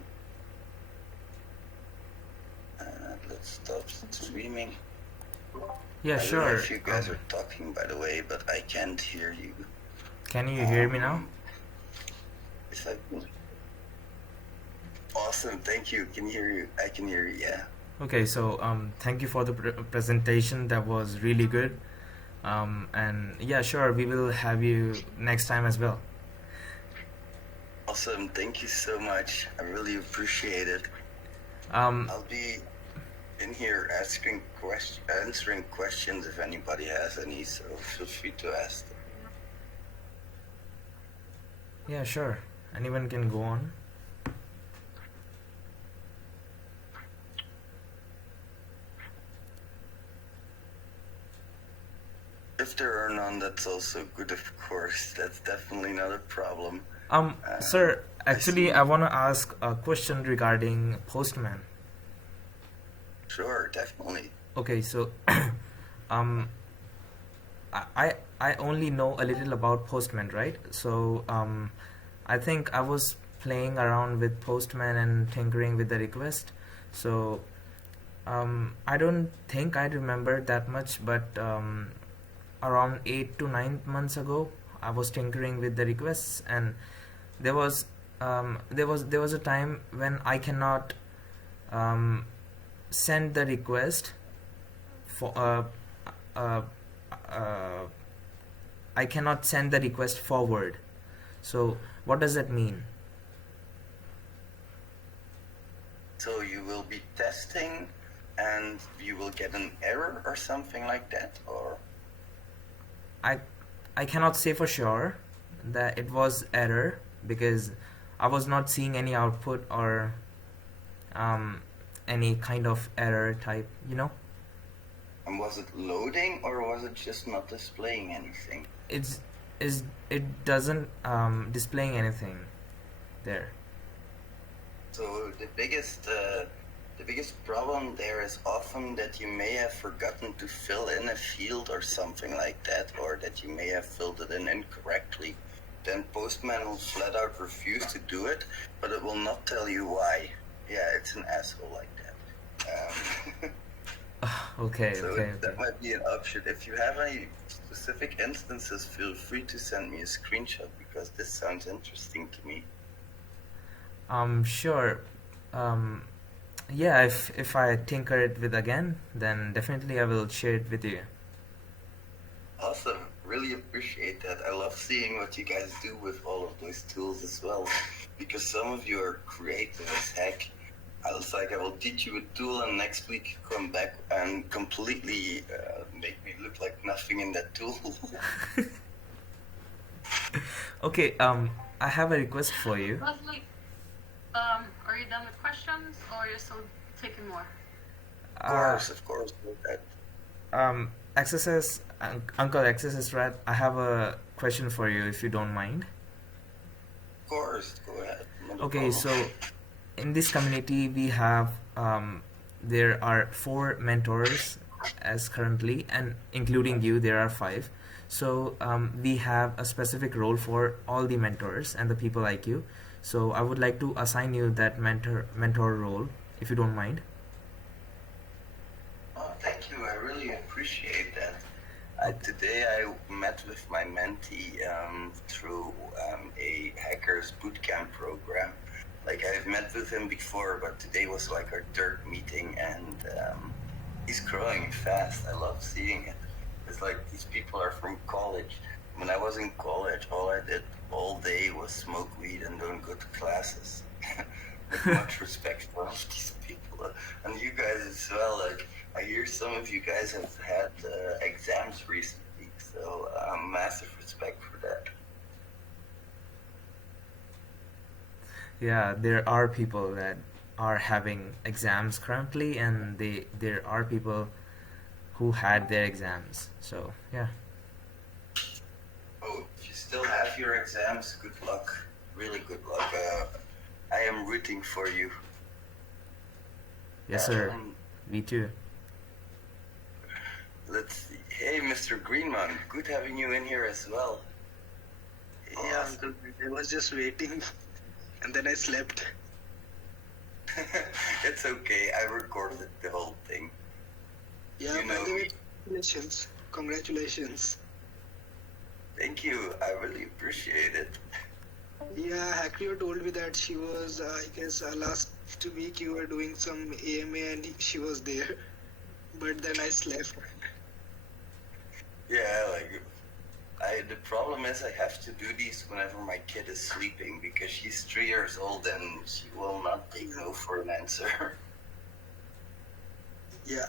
Let's stop streaming. Yeah, I sure. don't know if you guys are talking, by the way, but I can't hear you. Can you hear me now? If I can. Awesome, thank you. Can hear you. I can hear you. Yeah. Okay, so thank you for the presentation. That was really good. And yeah, sure, we will have you next time as well. Awesome, thank you so much. I really appreciate it. Um, I'll be in here answering questions if anybody has any, so feel free to ask them. yeah, sure. Anyone can go on. If there are none, that's also good, of course. That's definitely not a problem. Sir, actually, I want to ask a question regarding Postman. Sure, definitely. Okay, so I only know a little about Postman, right? So I think I was playing around with Postman and tinkering with the request. So I don't think I remember that much, but around 8 to 9 months ago, I was tinkering with the requests, and there was there was a time when I cannot um, send the request for uh, uh, I cannot send the request forward. So what does that mean? So you will be testing and you will get an error or something like that, or? I I cannot say for sure that it was error because I was not seeing any output or um, any kind of error type, you know. And was it loading or was it just not displaying anything? It's is it doesn't displaying anything there. So the biggest problem there is often that you may have forgotten to fill in a field or something like that, or that you may have filled it in incorrectly. Then Postman will flat out refuse to do it, but it will not tell you why. Yeah, it's an asshole like that. Okay, So okay, that okay. might be an option. If you have any specific instances, feel free to send me a screenshot because this sounds interesting to me. Sure. Um, yeah, if I tinker it with again, then definitely I will share it with you. Awesome. Really appreciate that. I love seeing what you guys do with all of those tools as well, because some of you are creative as heck. I was like, I will teach you a tool, and next week come back and completely make me look like nothing in that tool. Okay, I have a request for you. Leslie, are you done with questions, or are you still taking more? Of course, with that. Uncle XSSRat, I have a question for you if you don't mind. Of course, go ahead. Not a Okay, problem. so in this community we have there are 4 mentors as currently, and including you there are 5. So we have a specific role for all the mentors and the people like you. So I would like to assign you that mentor role if you don't mind. Oh, thank you. I really appreciate that. Today I met with my mentee through a hackers bootcamp program. Like, I've met with him before, but today was like our 3rd meeting, and he's growing fast. I love seeing it. It's like these people are from college. When I was in college, all I did all day was smoke weed and don't go to classes. With much respect for all of these people, and you guys as well. Like, I hear some of you guys have had exams recently, so massive respect for that. Yeah, there are people that are having exams currently, and there are people who had their exams. So yeah. Oh, if you still have your exams, good luck. Really good luck. I am rooting for you. Yes, sir. Me too. Let's see. Hey, Mr. Greenman, good having you in here as well. Yeah, Uncle, I was just waiting and then I slept. It's okay. I recorded the whole thing. Yeah, You by know the way, me. congratulations. Congratulations. Thank you. I really appreciate it. Yeah, Hackrio told me that she was, I guess, last week you were doing some AMA and she was there. But then I slept. Yeah, like, the problem is I have to do these whenever my kid is sleeping because she's 3 years old and she will not take no for an answer. Yeah.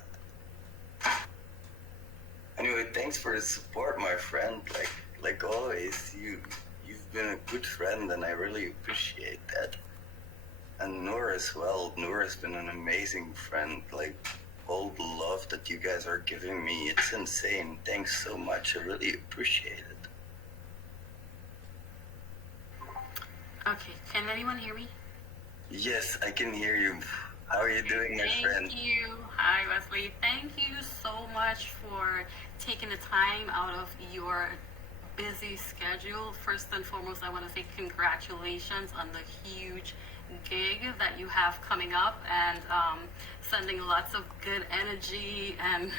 Anyway, thanks for the support, my friend. Like always, you've been a good friend, and I really appreciate that. And Noor as well. Noor has been an amazing friend. Like, all the love that you guys are giving me, it's insane. Thanks so much. I really appreciate it. Okay, can anyone hear me? Yes, I can hear you. How are you doing, my friend? Thank you. Hi, Wesley. Thank you so much for taking the time out of your busy schedule. First and foremost, I want to say congratulations on the huge gig that you have coming up, and sending lots of good energy and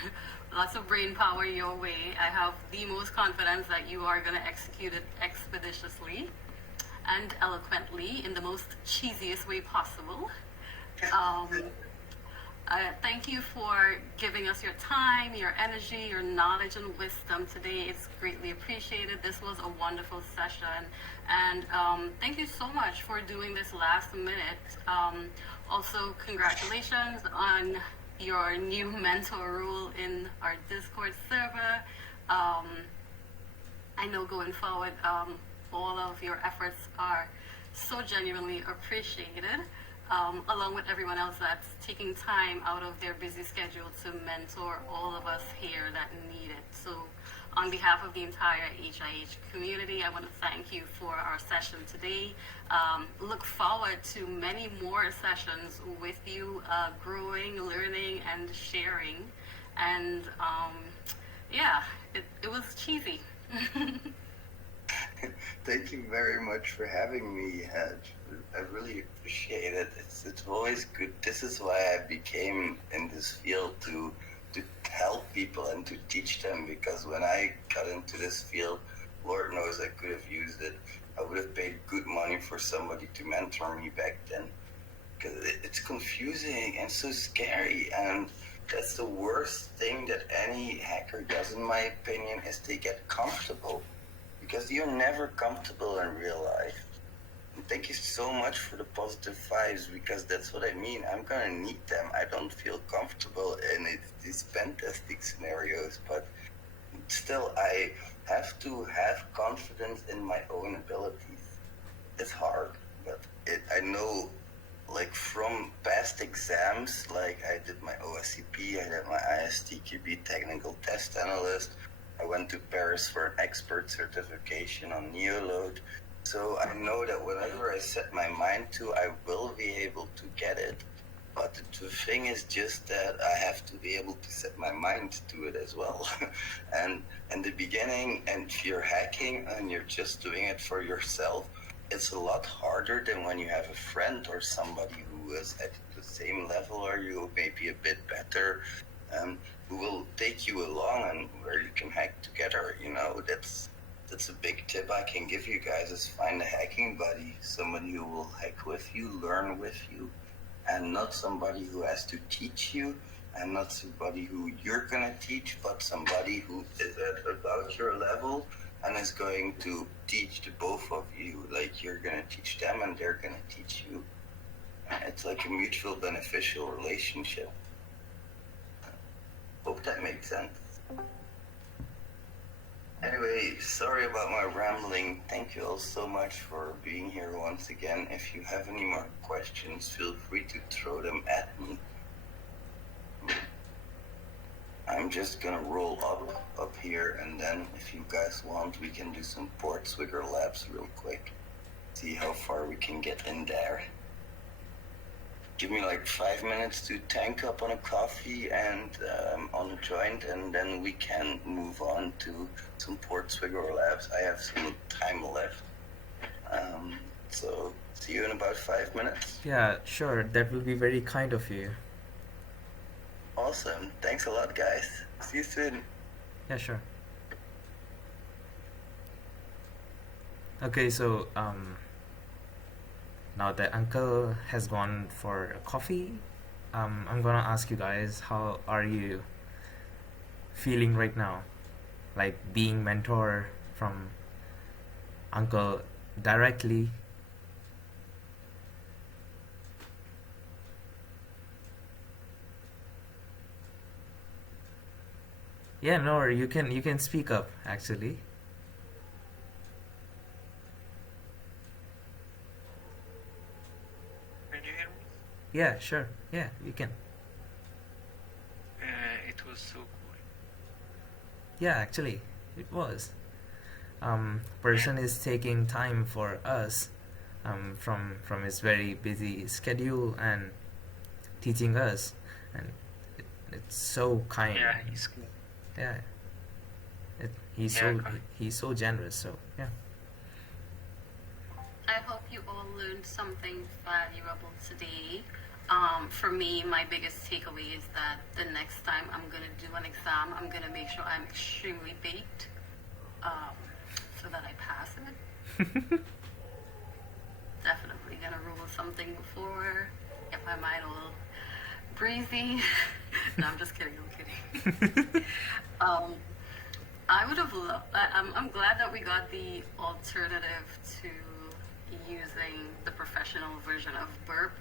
lots of brain power your way. I have the most confidence that you are going to execute it expeditiously and eloquently in the most cheesiest way possible. Um, Thank you for giving us your time, your energy, your knowledge, and wisdom today. It's greatly appreciated. This was a wonderful session. And thank you so much for doing this last minute. Also, congratulations on your new mentor role in our Discord server. I know going forward, all of your efforts are so genuinely appreciated, along with everyone else that's taking time out of their busy schedule to mentor all of us here that need it. So on behalf of the entire HIH community, I want to thank you for our session today. Look forward to many more sessions with you, growing, learning, and sharing. And yeah, it was cheesy. Thank you very much for having me. I really appreciate it. It's always good. This is why I became in this field to help people and to teach them, because when I got into this field, Lord knows I could have used it. I would have paid good money for somebody to mentor me back then, because it's confusing and so scary, and that's the worst thing that any hacker does, in my opinion, is they get comfortable, because you're never comfortable in real life. And thank you so much for the positive vibes, because that's what I mean. I'm gonna need them. I don't feel comfortable in these fantastic scenarios, but still I have to have confidence in my own abilities. It's hard, but I know, like, from past exams, like I did my OSCP, I did my ISTQB technical test analyst, I went to Paris for an expert certification on Neoload. So I know that whatever I set my mind to, I will be able to get it. But the thing is just that I have to be able to set my mind to it as well. And in the beginning, and if you're hacking and you're just doing it for yourself, it's a lot harder than when you have a friend or somebody who is at the same level or you, maybe a bit better, who will take you along and where you can hack together. You know, that's a big tip I can give you guys, is find a hacking buddy, somebody who will hack with you, learn with you, and not somebody who has to teach you, and not somebody who you're gonna teach, but somebody who is at about your level and is going to teach the both of you. Like, you're gonna teach them and they're gonna teach you. It's like a mutual beneficial relationship. Hope that makes sense. Anyway, sorry about my rambling. Thank you all so much for being here once again. If you have any more questions, feel free to throw them at me. I'm just gonna roll up here, and then if you guys want, we can do some port swigger labs real quick. See how far we can get in there. Give me like 5 minutes to tank up on a coffee and on a joint, and then we can move on to some port swigger labs. I have some time left. So see you in about 5 minutes. Yeah, sure. That will be very kind of you. Awesome. Thanks a lot, guys. See you soon. Yeah, sure. Okay, so now that Uncle has gone for coffee, I'm gonna ask you guys, how are you feeling right now? Like being mentor from Uncle directly. Yeah, no, you can speak up actually. Can you hear me? Yeah, sure. Yeah, you can. It was so cool. Yeah, actually, it was. Person is taking time for us, from his very busy schedule, and teaching us, and it's so kind. Yeah, he's cool. Yeah, he's Yeah, so correct. he's so generous. So yeah. I hope you all learned something valuable today. For me, my biggest takeaway is that the next time I'm going to do an exam, I'm going to make sure I'm extremely baked so that I pass it. Definitely going to rule something before, if I might a little breezy. No, I'm just kidding, I'm kidding. I would have loved, I'm glad that we got the alternative to using the professional version of Burp.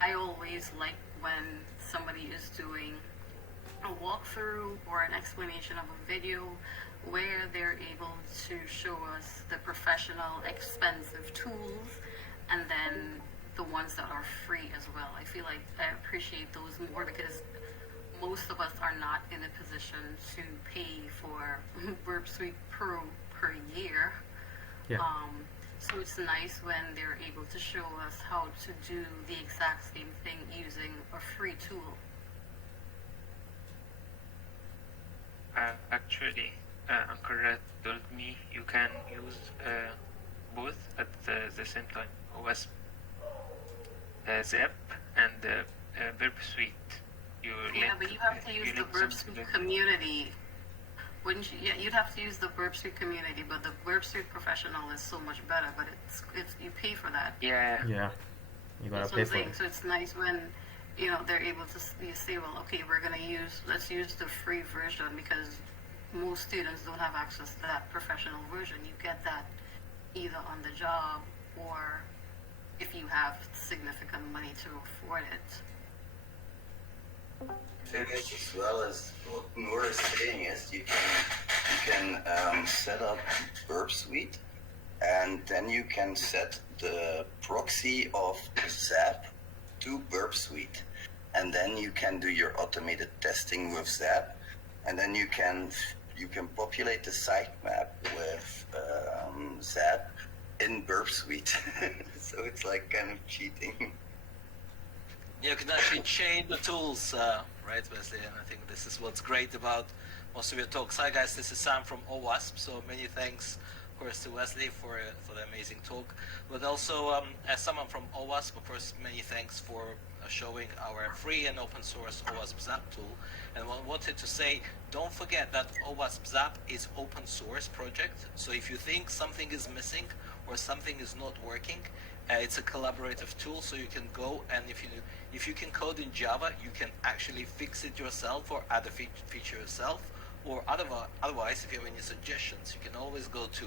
I always like when somebody is doing a walkthrough or an explanation of a video where they're able to show us the professional, expensive tools and then the ones that are free as well. I feel like I appreciate those more because most of us are not in a position to pay for Burpsuite Pro per year. Yeah. So it's nice when they're able to show us how to do the exact same thing using a free tool. Actually, Uncle Red told me you can use both at the same time. OWASP ZAP and Burpsuite. Yeah, but you have to use the Burpsuite Community. Wouldn't you? Yeah, you'd have to use the Burpsuite Community, but the Burpsuite Professional is so much better. But it's you pay for that. Yeah. Yeah. You gotta That's what pay I'm for saying. it. So it's nice when they're able to you say, well, okay, let's use the free version because most students don't have access to that professional version. You get that either on the job or if you have significant money to afford it. As well as what Noor is saying is you can set up Burpsuite and then you can set the proxy of ZAP to Burpsuite and then you can do your automated testing with ZAP and then you can populate the sitemap with ZAP in Burpsuite. So it's like kind of cheating. You can actually chain the tools, right, Wesley? And I think this is what's great about most of your talks. Hi guys, this is Sam from OWASP. So many thanks, of course, to Wesley for the amazing talk. But also, as someone from OWASP, of course, many thanks for showing our free and open source OWASP ZAP tool. And I wanted to say, don't forget that OWASP ZAP is open source project. So if you think something is missing or something is not working, it's a collaborative tool, so you can go and if you can code in Java, you can actually fix it yourself or add a feature yourself. Or otherwise, if you have any suggestions, you can always go to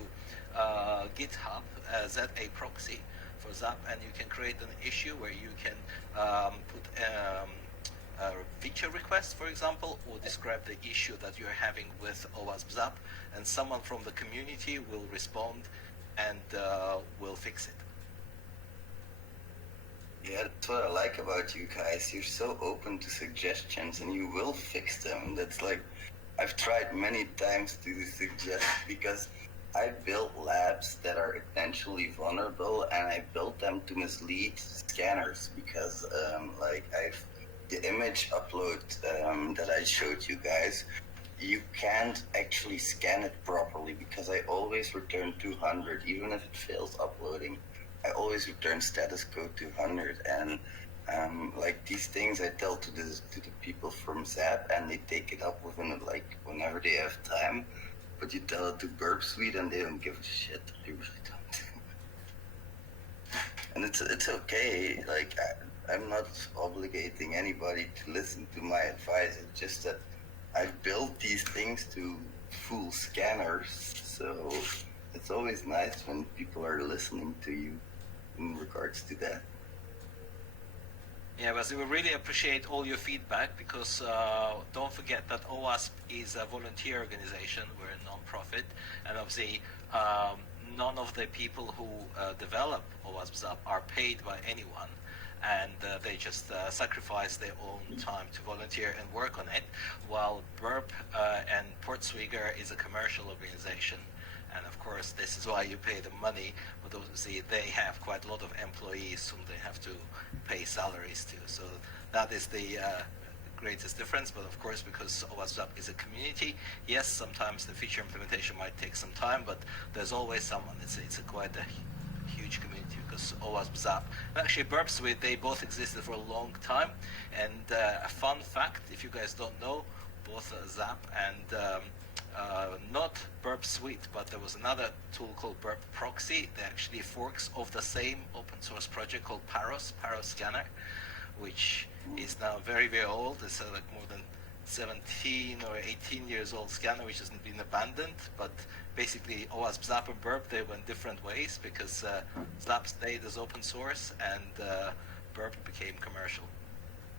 GitHub, ZA proxy for ZAP, and you can create an issue where you can put a feature request, for example, or describe the issue that you're having with OWASP ZAP, and someone from the community will respond and will fix it. Yeah, that's what I like about you guys. You're so open to suggestions and you will fix them. That's like, I've tried many times to suggest because I built labs that are potentially vulnerable and I built them to mislead scanners because the image upload that I showed you guys, you can't actually scan it properly because I always return 200 even if it fails uploading. I always return status code 200 and like these things I tell to the people from ZAP and they take it up within like whenever they have time, but you tell it to Burpsuite and they don't give a shit. They really don't. And it's okay. Like I'm not obligating anybody to listen to my advice. It's just that I built these things to fool scanners, so it's always nice when people are listening to you in regards to that. Yeah, Wesley, we really appreciate all your feedback because don't forget that OWASP is a volunteer organization. We're a non-profit, and obviously none of the people who develop OWASP ZAP are paid by anyone, and they just sacrifice their own time to volunteer and work on it, while Burp and Portswigger is a commercial organization. and of course this is why you pay them money, but obviously they have quite a lot of employees whom they have to pay salaries to. So that is the greatest difference. But of course, because OWASP ZAP is a community, yes, sometimes the feature implementation might take some time, but there's always someone. It's quite a huge community, because OWASP ZAP, actually Burpsuite, they both existed for a long time. And a fun fact, if you guys don't know, both ZAP and not Burpsuite, but there was another tool called Burp Proxy. They're actually forks of the same open source project called Paros Scanner, which is now very, very old. It's like more than 17 or 18 years old scanner, which hasn't been abandoned. But basically, OWASP ZAP and Burp, they went different ways, because ZAP stayed as open source and Burp became commercial.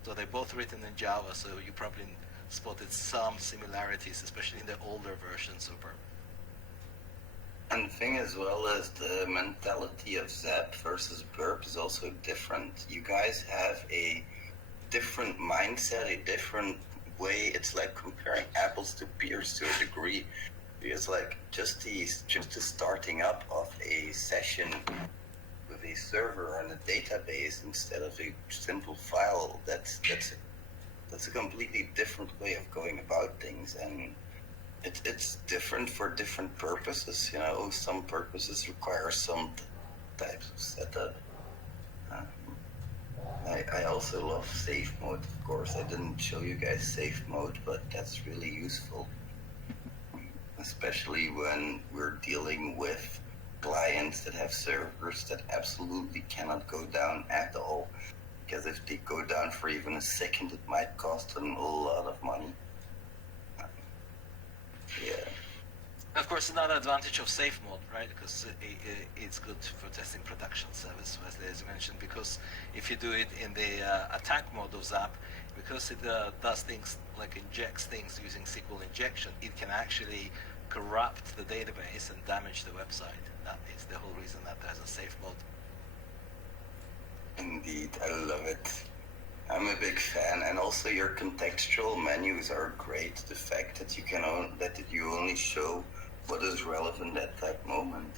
So they're both written in Java, so you probably spotted some similarities, especially in the older versions of Burp. And the thing as well is the mentality of ZAP versus Burp is also different. You guys have a different mindset, a different way. It's like comparing apples to pears to a degree. It's like just the starting up of a session with a server and a database instead of a simple file. That's a completely different way of going about things, and it's different for different purposes. You know, some purposes require some types of setup. I also love safe mode, of course. I didn't show you guys safe mode, but that's really useful, especially when we're dealing with clients that have servers that absolutely cannot go down at all. Because if they go down for even a second, it might cost them a lot of money. Yeah. Of course, another advantage of safe mode, right? Because it's good for testing production service, as you mentioned. Because if you do it in the attack mode of ZAP, because it does things like injects things using SQL injection, it can actually corrupt the database and damage the website. That is the whole reason that there's a safe mode. Indeed, I love it. I'm a big fan, and also your contextual menus are great. The fact that you only show what is relevant at that moment.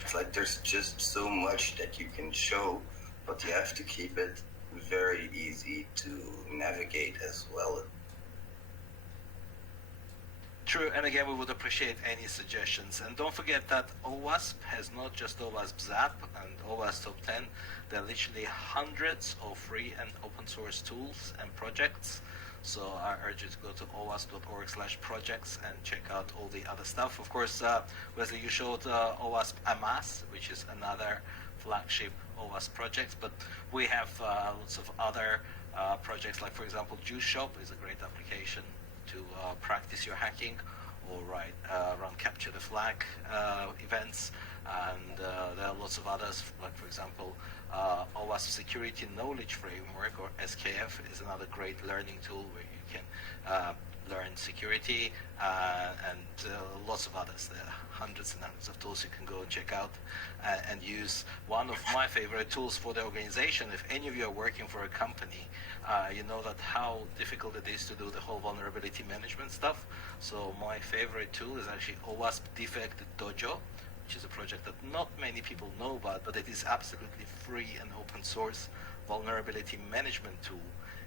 It's like there's just so much that you can show, but you have to keep it very easy to navigate as well. True, and again, we would appreciate any suggestions. And don't forget that OWASP has not just OWASP ZAP and OWASP Top 10. There are literally hundreds of free and open source tools and projects. So I urge you to go to owasp.org/projects and check out all the other stuff. Of course, Wesley, you showed OWASP AMAS, which is another flagship OWASP project, but we have lots of other projects, like for example, Juice Shop is a great application to practice your hacking, or run capture the flag events, and there are lots of others, like for example OWASP Security Knowledge Framework, or SKF, is another great learning tool where you can learn security, and lots of others. There are hundreds and hundreds of tools you can go and check out and use. One of my favorite tools for the organization, if any of you are working for a company, you know that how difficult it is to do the whole vulnerability management stuff. So my favorite tool is actually OWASP Defect Dojo, which is a project that not many people know about, but it is absolutely free and open source vulnerability management tool.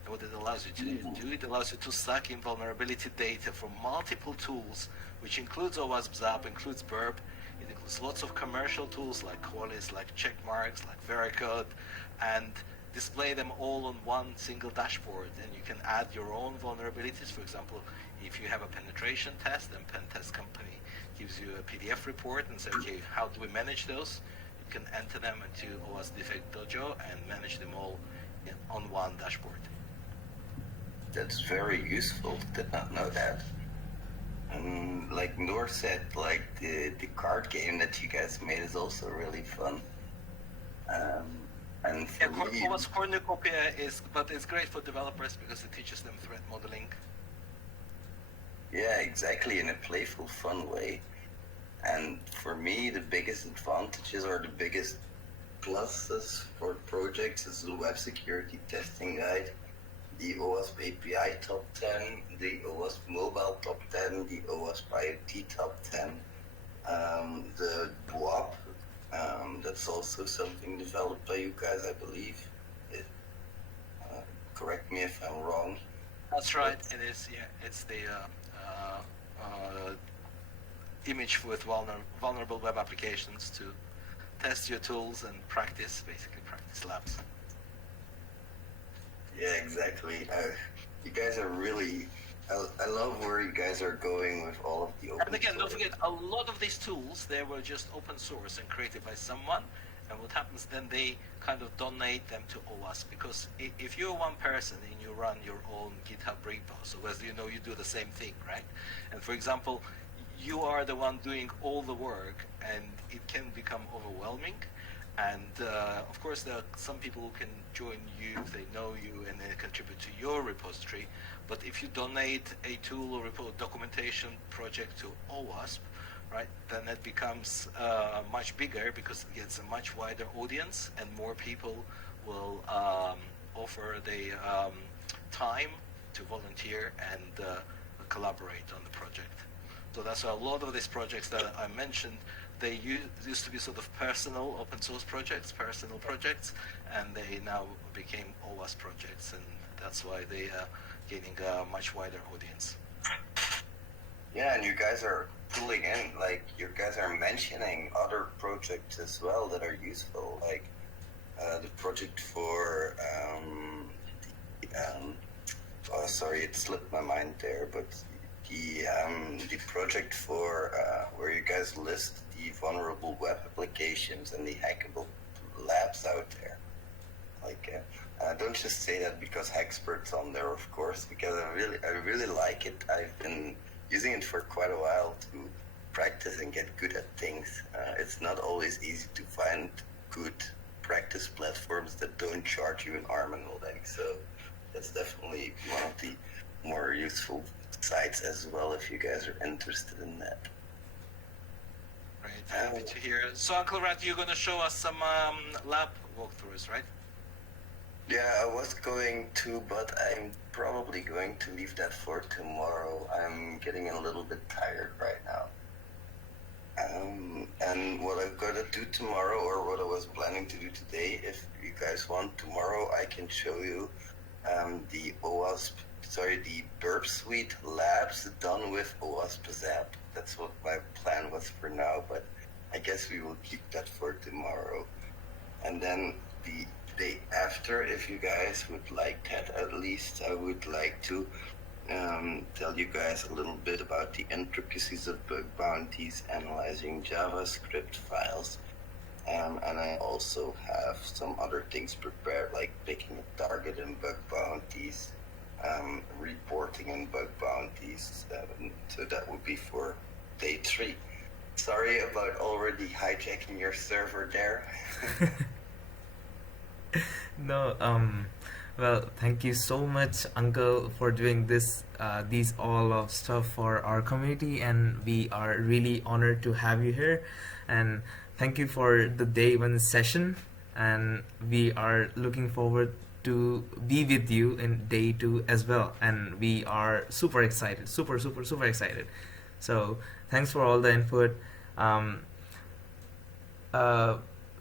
And what it allows you to do, it allows you to suck in vulnerability data from multiple tools, which includes OWASP ZAP, includes Burp, it includes lots of commercial tools like Qualys, like Checkmarks, like Veracode, and display them all on one single dashboard. And you can add your own vulnerabilities. For example, if you have a penetration test, then Pen Test Company gives you a PDF report and say, okay, how do we manage those? You can enter them into OWASP Defect Dojo and manage them all on one dashboard. That's very useful. Did not know that. And like Noor said, like the card game that you guys made is also really fun. And for me, OWASP Cornucopia but it's great for developers because it teaches them threat modeling. Yeah, exactly, in a playful, fun way. And for me, the biggest advantages or the biggest pluses for projects is the web security testing guide, the OWASP API top 10, the OWASP mobile top 10, the OWASP IoT top 10. The WAP, that's also something developed by you guys, I believe. Correct me if I'm wrong. That's right. It is. Yeah, it's the image with vulnerable web applications to test your tools and practice labs. Yeah, exactly. You guys are really. I love where you guys are going with all of the open. And again, don't source. forget, a lot of these tools, they were just open source and created by someone. And what happens then, they kind of donate them to OWASP, because if you're one person and you run your own GitHub repo, so as you know, you do the same thing, right? And for example, you are the one doing all the work, and it can become overwhelming. And of course, there are some people who can join you if they know you and they contribute to your repository. But if you donate a tool or repo documentation project to OWASP, right, then it becomes much bigger because it gets a much wider audience and more people will offer the time to volunteer and collaborate on the project. So that's why a lot of these projects that I mentioned, they used to be sort of personal open source projects, and they now became OWASP projects, and that's why they are gaining a much wider audience. Yeah, and you guys are pulling in, like, you guys are mentioning other projects as well that are useful, like the project for, oh, sorry, it slipped my mind there, but the project for where you guys list the vulnerable web applications and the hackable labs out there. Like, don't just say that because Hackspert's on there, of course, because I really like it. I've been using it for quite a while to practice and get good at things. It's not always easy to find good practice platforms that don't charge you an arm and a leg, so that's definitely one of the more useful sites as well if you guys are interested in that. Right, happy to hear. So Uncle Rat, you're going to show us some lab walkthroughs, right? Yeah, I was going to, but I'm probably going to leave that for tomorrow. I'm getting a little bit tired right now. And what I'm gonna do tomorrow, or what I was planning to do today, if you guys want, tomorrow I can show you the Burpsuite labs done with OWASP ZAP. That's what my plan was for now, but I guess we will keep that for tomorrow. And then the day after, if you guys would like that, at least I would like to tell you guys a little bit about the intricacies of bug bounties, analyzing JavaScript files, and I also have some other things prepared, like picking a target in bug bounties, reporting in bug bounties, so that would be for day 3. Sorry about already hijacking your server there. No, well, thank you so much, Uncle, for doing this, these all of stuff for our community, and we are really honored to have you here. And thank you for the day 1 session, and we are looking forward to be with you in day 2 as well. And we are super excited, super excited. So thanks for all the input.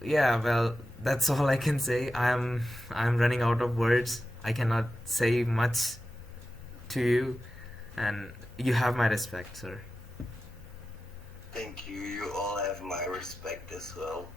Yeah, well, that's all I can say. I'm running out of words. I cannot say much to you, and you have my respect, sir. Thank you. You all have my respect as well.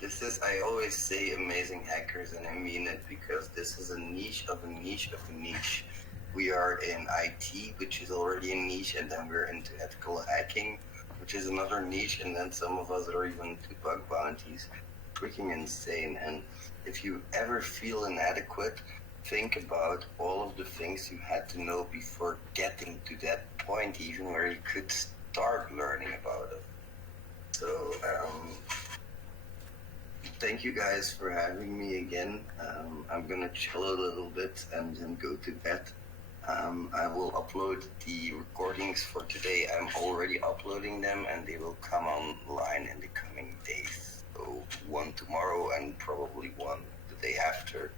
This is, I always say, amazing hackers, and I mean it, because this is a niche of a niche of a niche. We are in IT, which is already a niche, and then we're into ethical hacking, which is another niche, and then some of us are even into bug bounties. Freaking insane. And if you ever feel inadequate, think about all of the things you had to know before getting to that point, even where you could start learning about it. So thank you guys for having me again. I'm gonna chill a little bit and then go to bed. I will upload the recordings for today. I'm already uploading them, and they will come online in the coming days. So one tomorrow and probably one the day after,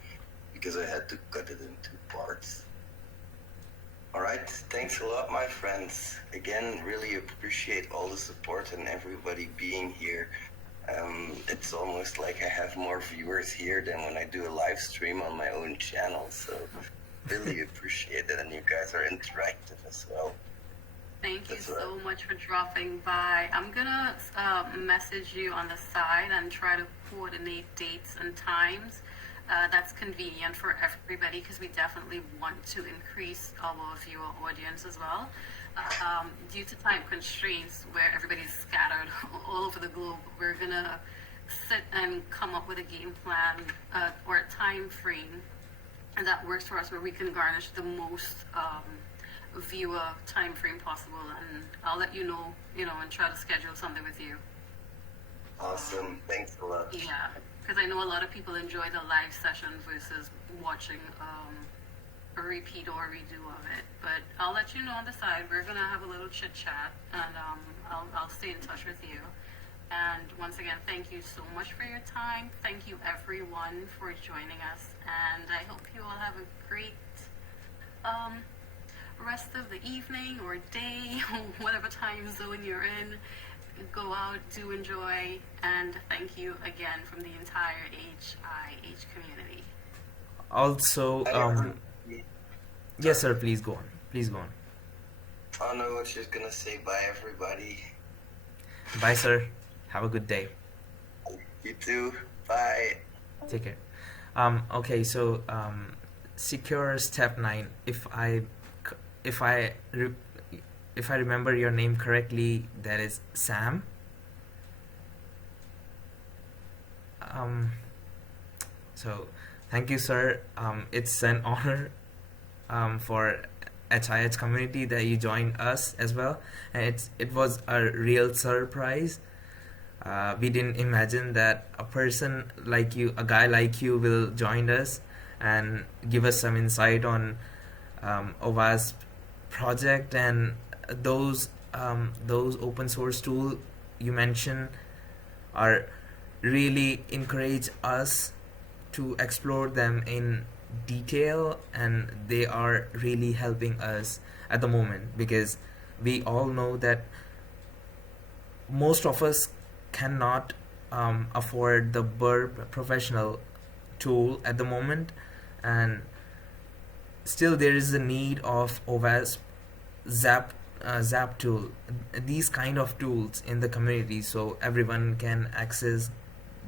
because I had to cut it into parts. All right, thanks a lot, my friends. Again, really appreciate all the support and everybody being here. It's almost like I have more viewers here than when I do a live stream on my own channel, so really appreciate it, and you guys are interactive as well. Thank you That's so much for dropping by. I'm gonna message you on the side and try to coordinate dates and times that's convenient for everybody, because we definitely want to increase our viewer audience as well. Due to time constraints, where everybody's scattered all over the globe, we're gonna sit and come up with a game plan or a time frame that works for us, where we can garnish the most viewer time frame possible, and I'll let you know, and try to schedule something with you. Awesome, thanks a lot. Yeah, because I know a lot of people enjoy the live session versus watching a repeat or a redo of it. But I'll let you know on the side. We're gonna have a little chit chat, and I'll stay in touch with you. And once again, thank you so much for your time. Thank you everyone for joining us, and I hope you all have a great rest of the evening or day, whatever time zone you're in. Go out, do enjoy, and thank you again from the entire HIH community. Also, yes, sir. Please go on. Please go on. Oh no, I was just gonna say bye, everybody. Bye, sir. Have a good day. You too. Bye. Take care. Okay, so secure step 9. If I remember your name correctly, that is Sam. So thank you, sir. It's an honor for HIH community that you joined us as well, and it was a real surprise. We didn't imagine that a person like you, a guy like you, will join us and give us some insight on OWASP project, and those open source tool you mentioned are really encourage us to explore them in detail, and they are really helping us at the moment, because we all know that most of us cannot afford the Burp professional tool at the moment, and still there is a need of OWASP ZAP tool, these kind of tools in the community, so everyone can access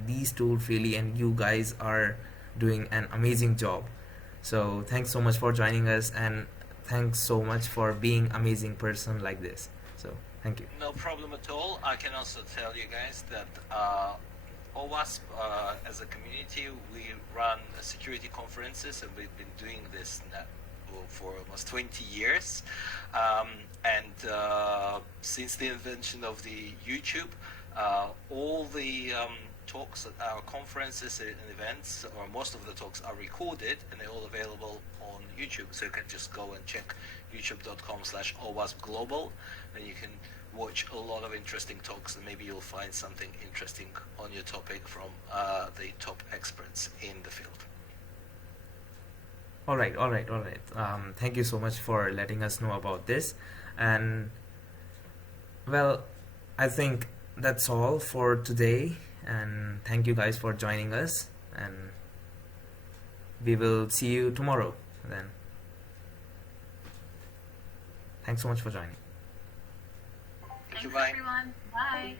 these tools freely, and you guys are doing an amazing job. So thanks so much for joining us, and thanks so much for being amazing person like this. So thank you. No problem at all. I can also tell you guys that OWASP, as a community, we run security conferences, and we've been doing this now for almost 20 years. Since the invention of the YouTube, all the talks at our conferences and events, or most of the talks, are recorded, and they're all available on YouTube. So you can just go and check youtube.com/OWASP Global, and you can watch a lot of interesting talks, and maybe you'll find something interesting on your topic from the top experts in the field. All right. Thank you so much for letting us know about this. And well, I think that's all for today. And thank you guys for joining us. And we will see you tomorrow then. Thanks so much for joining. Thank you, Thanks, bye. everyone. Bye.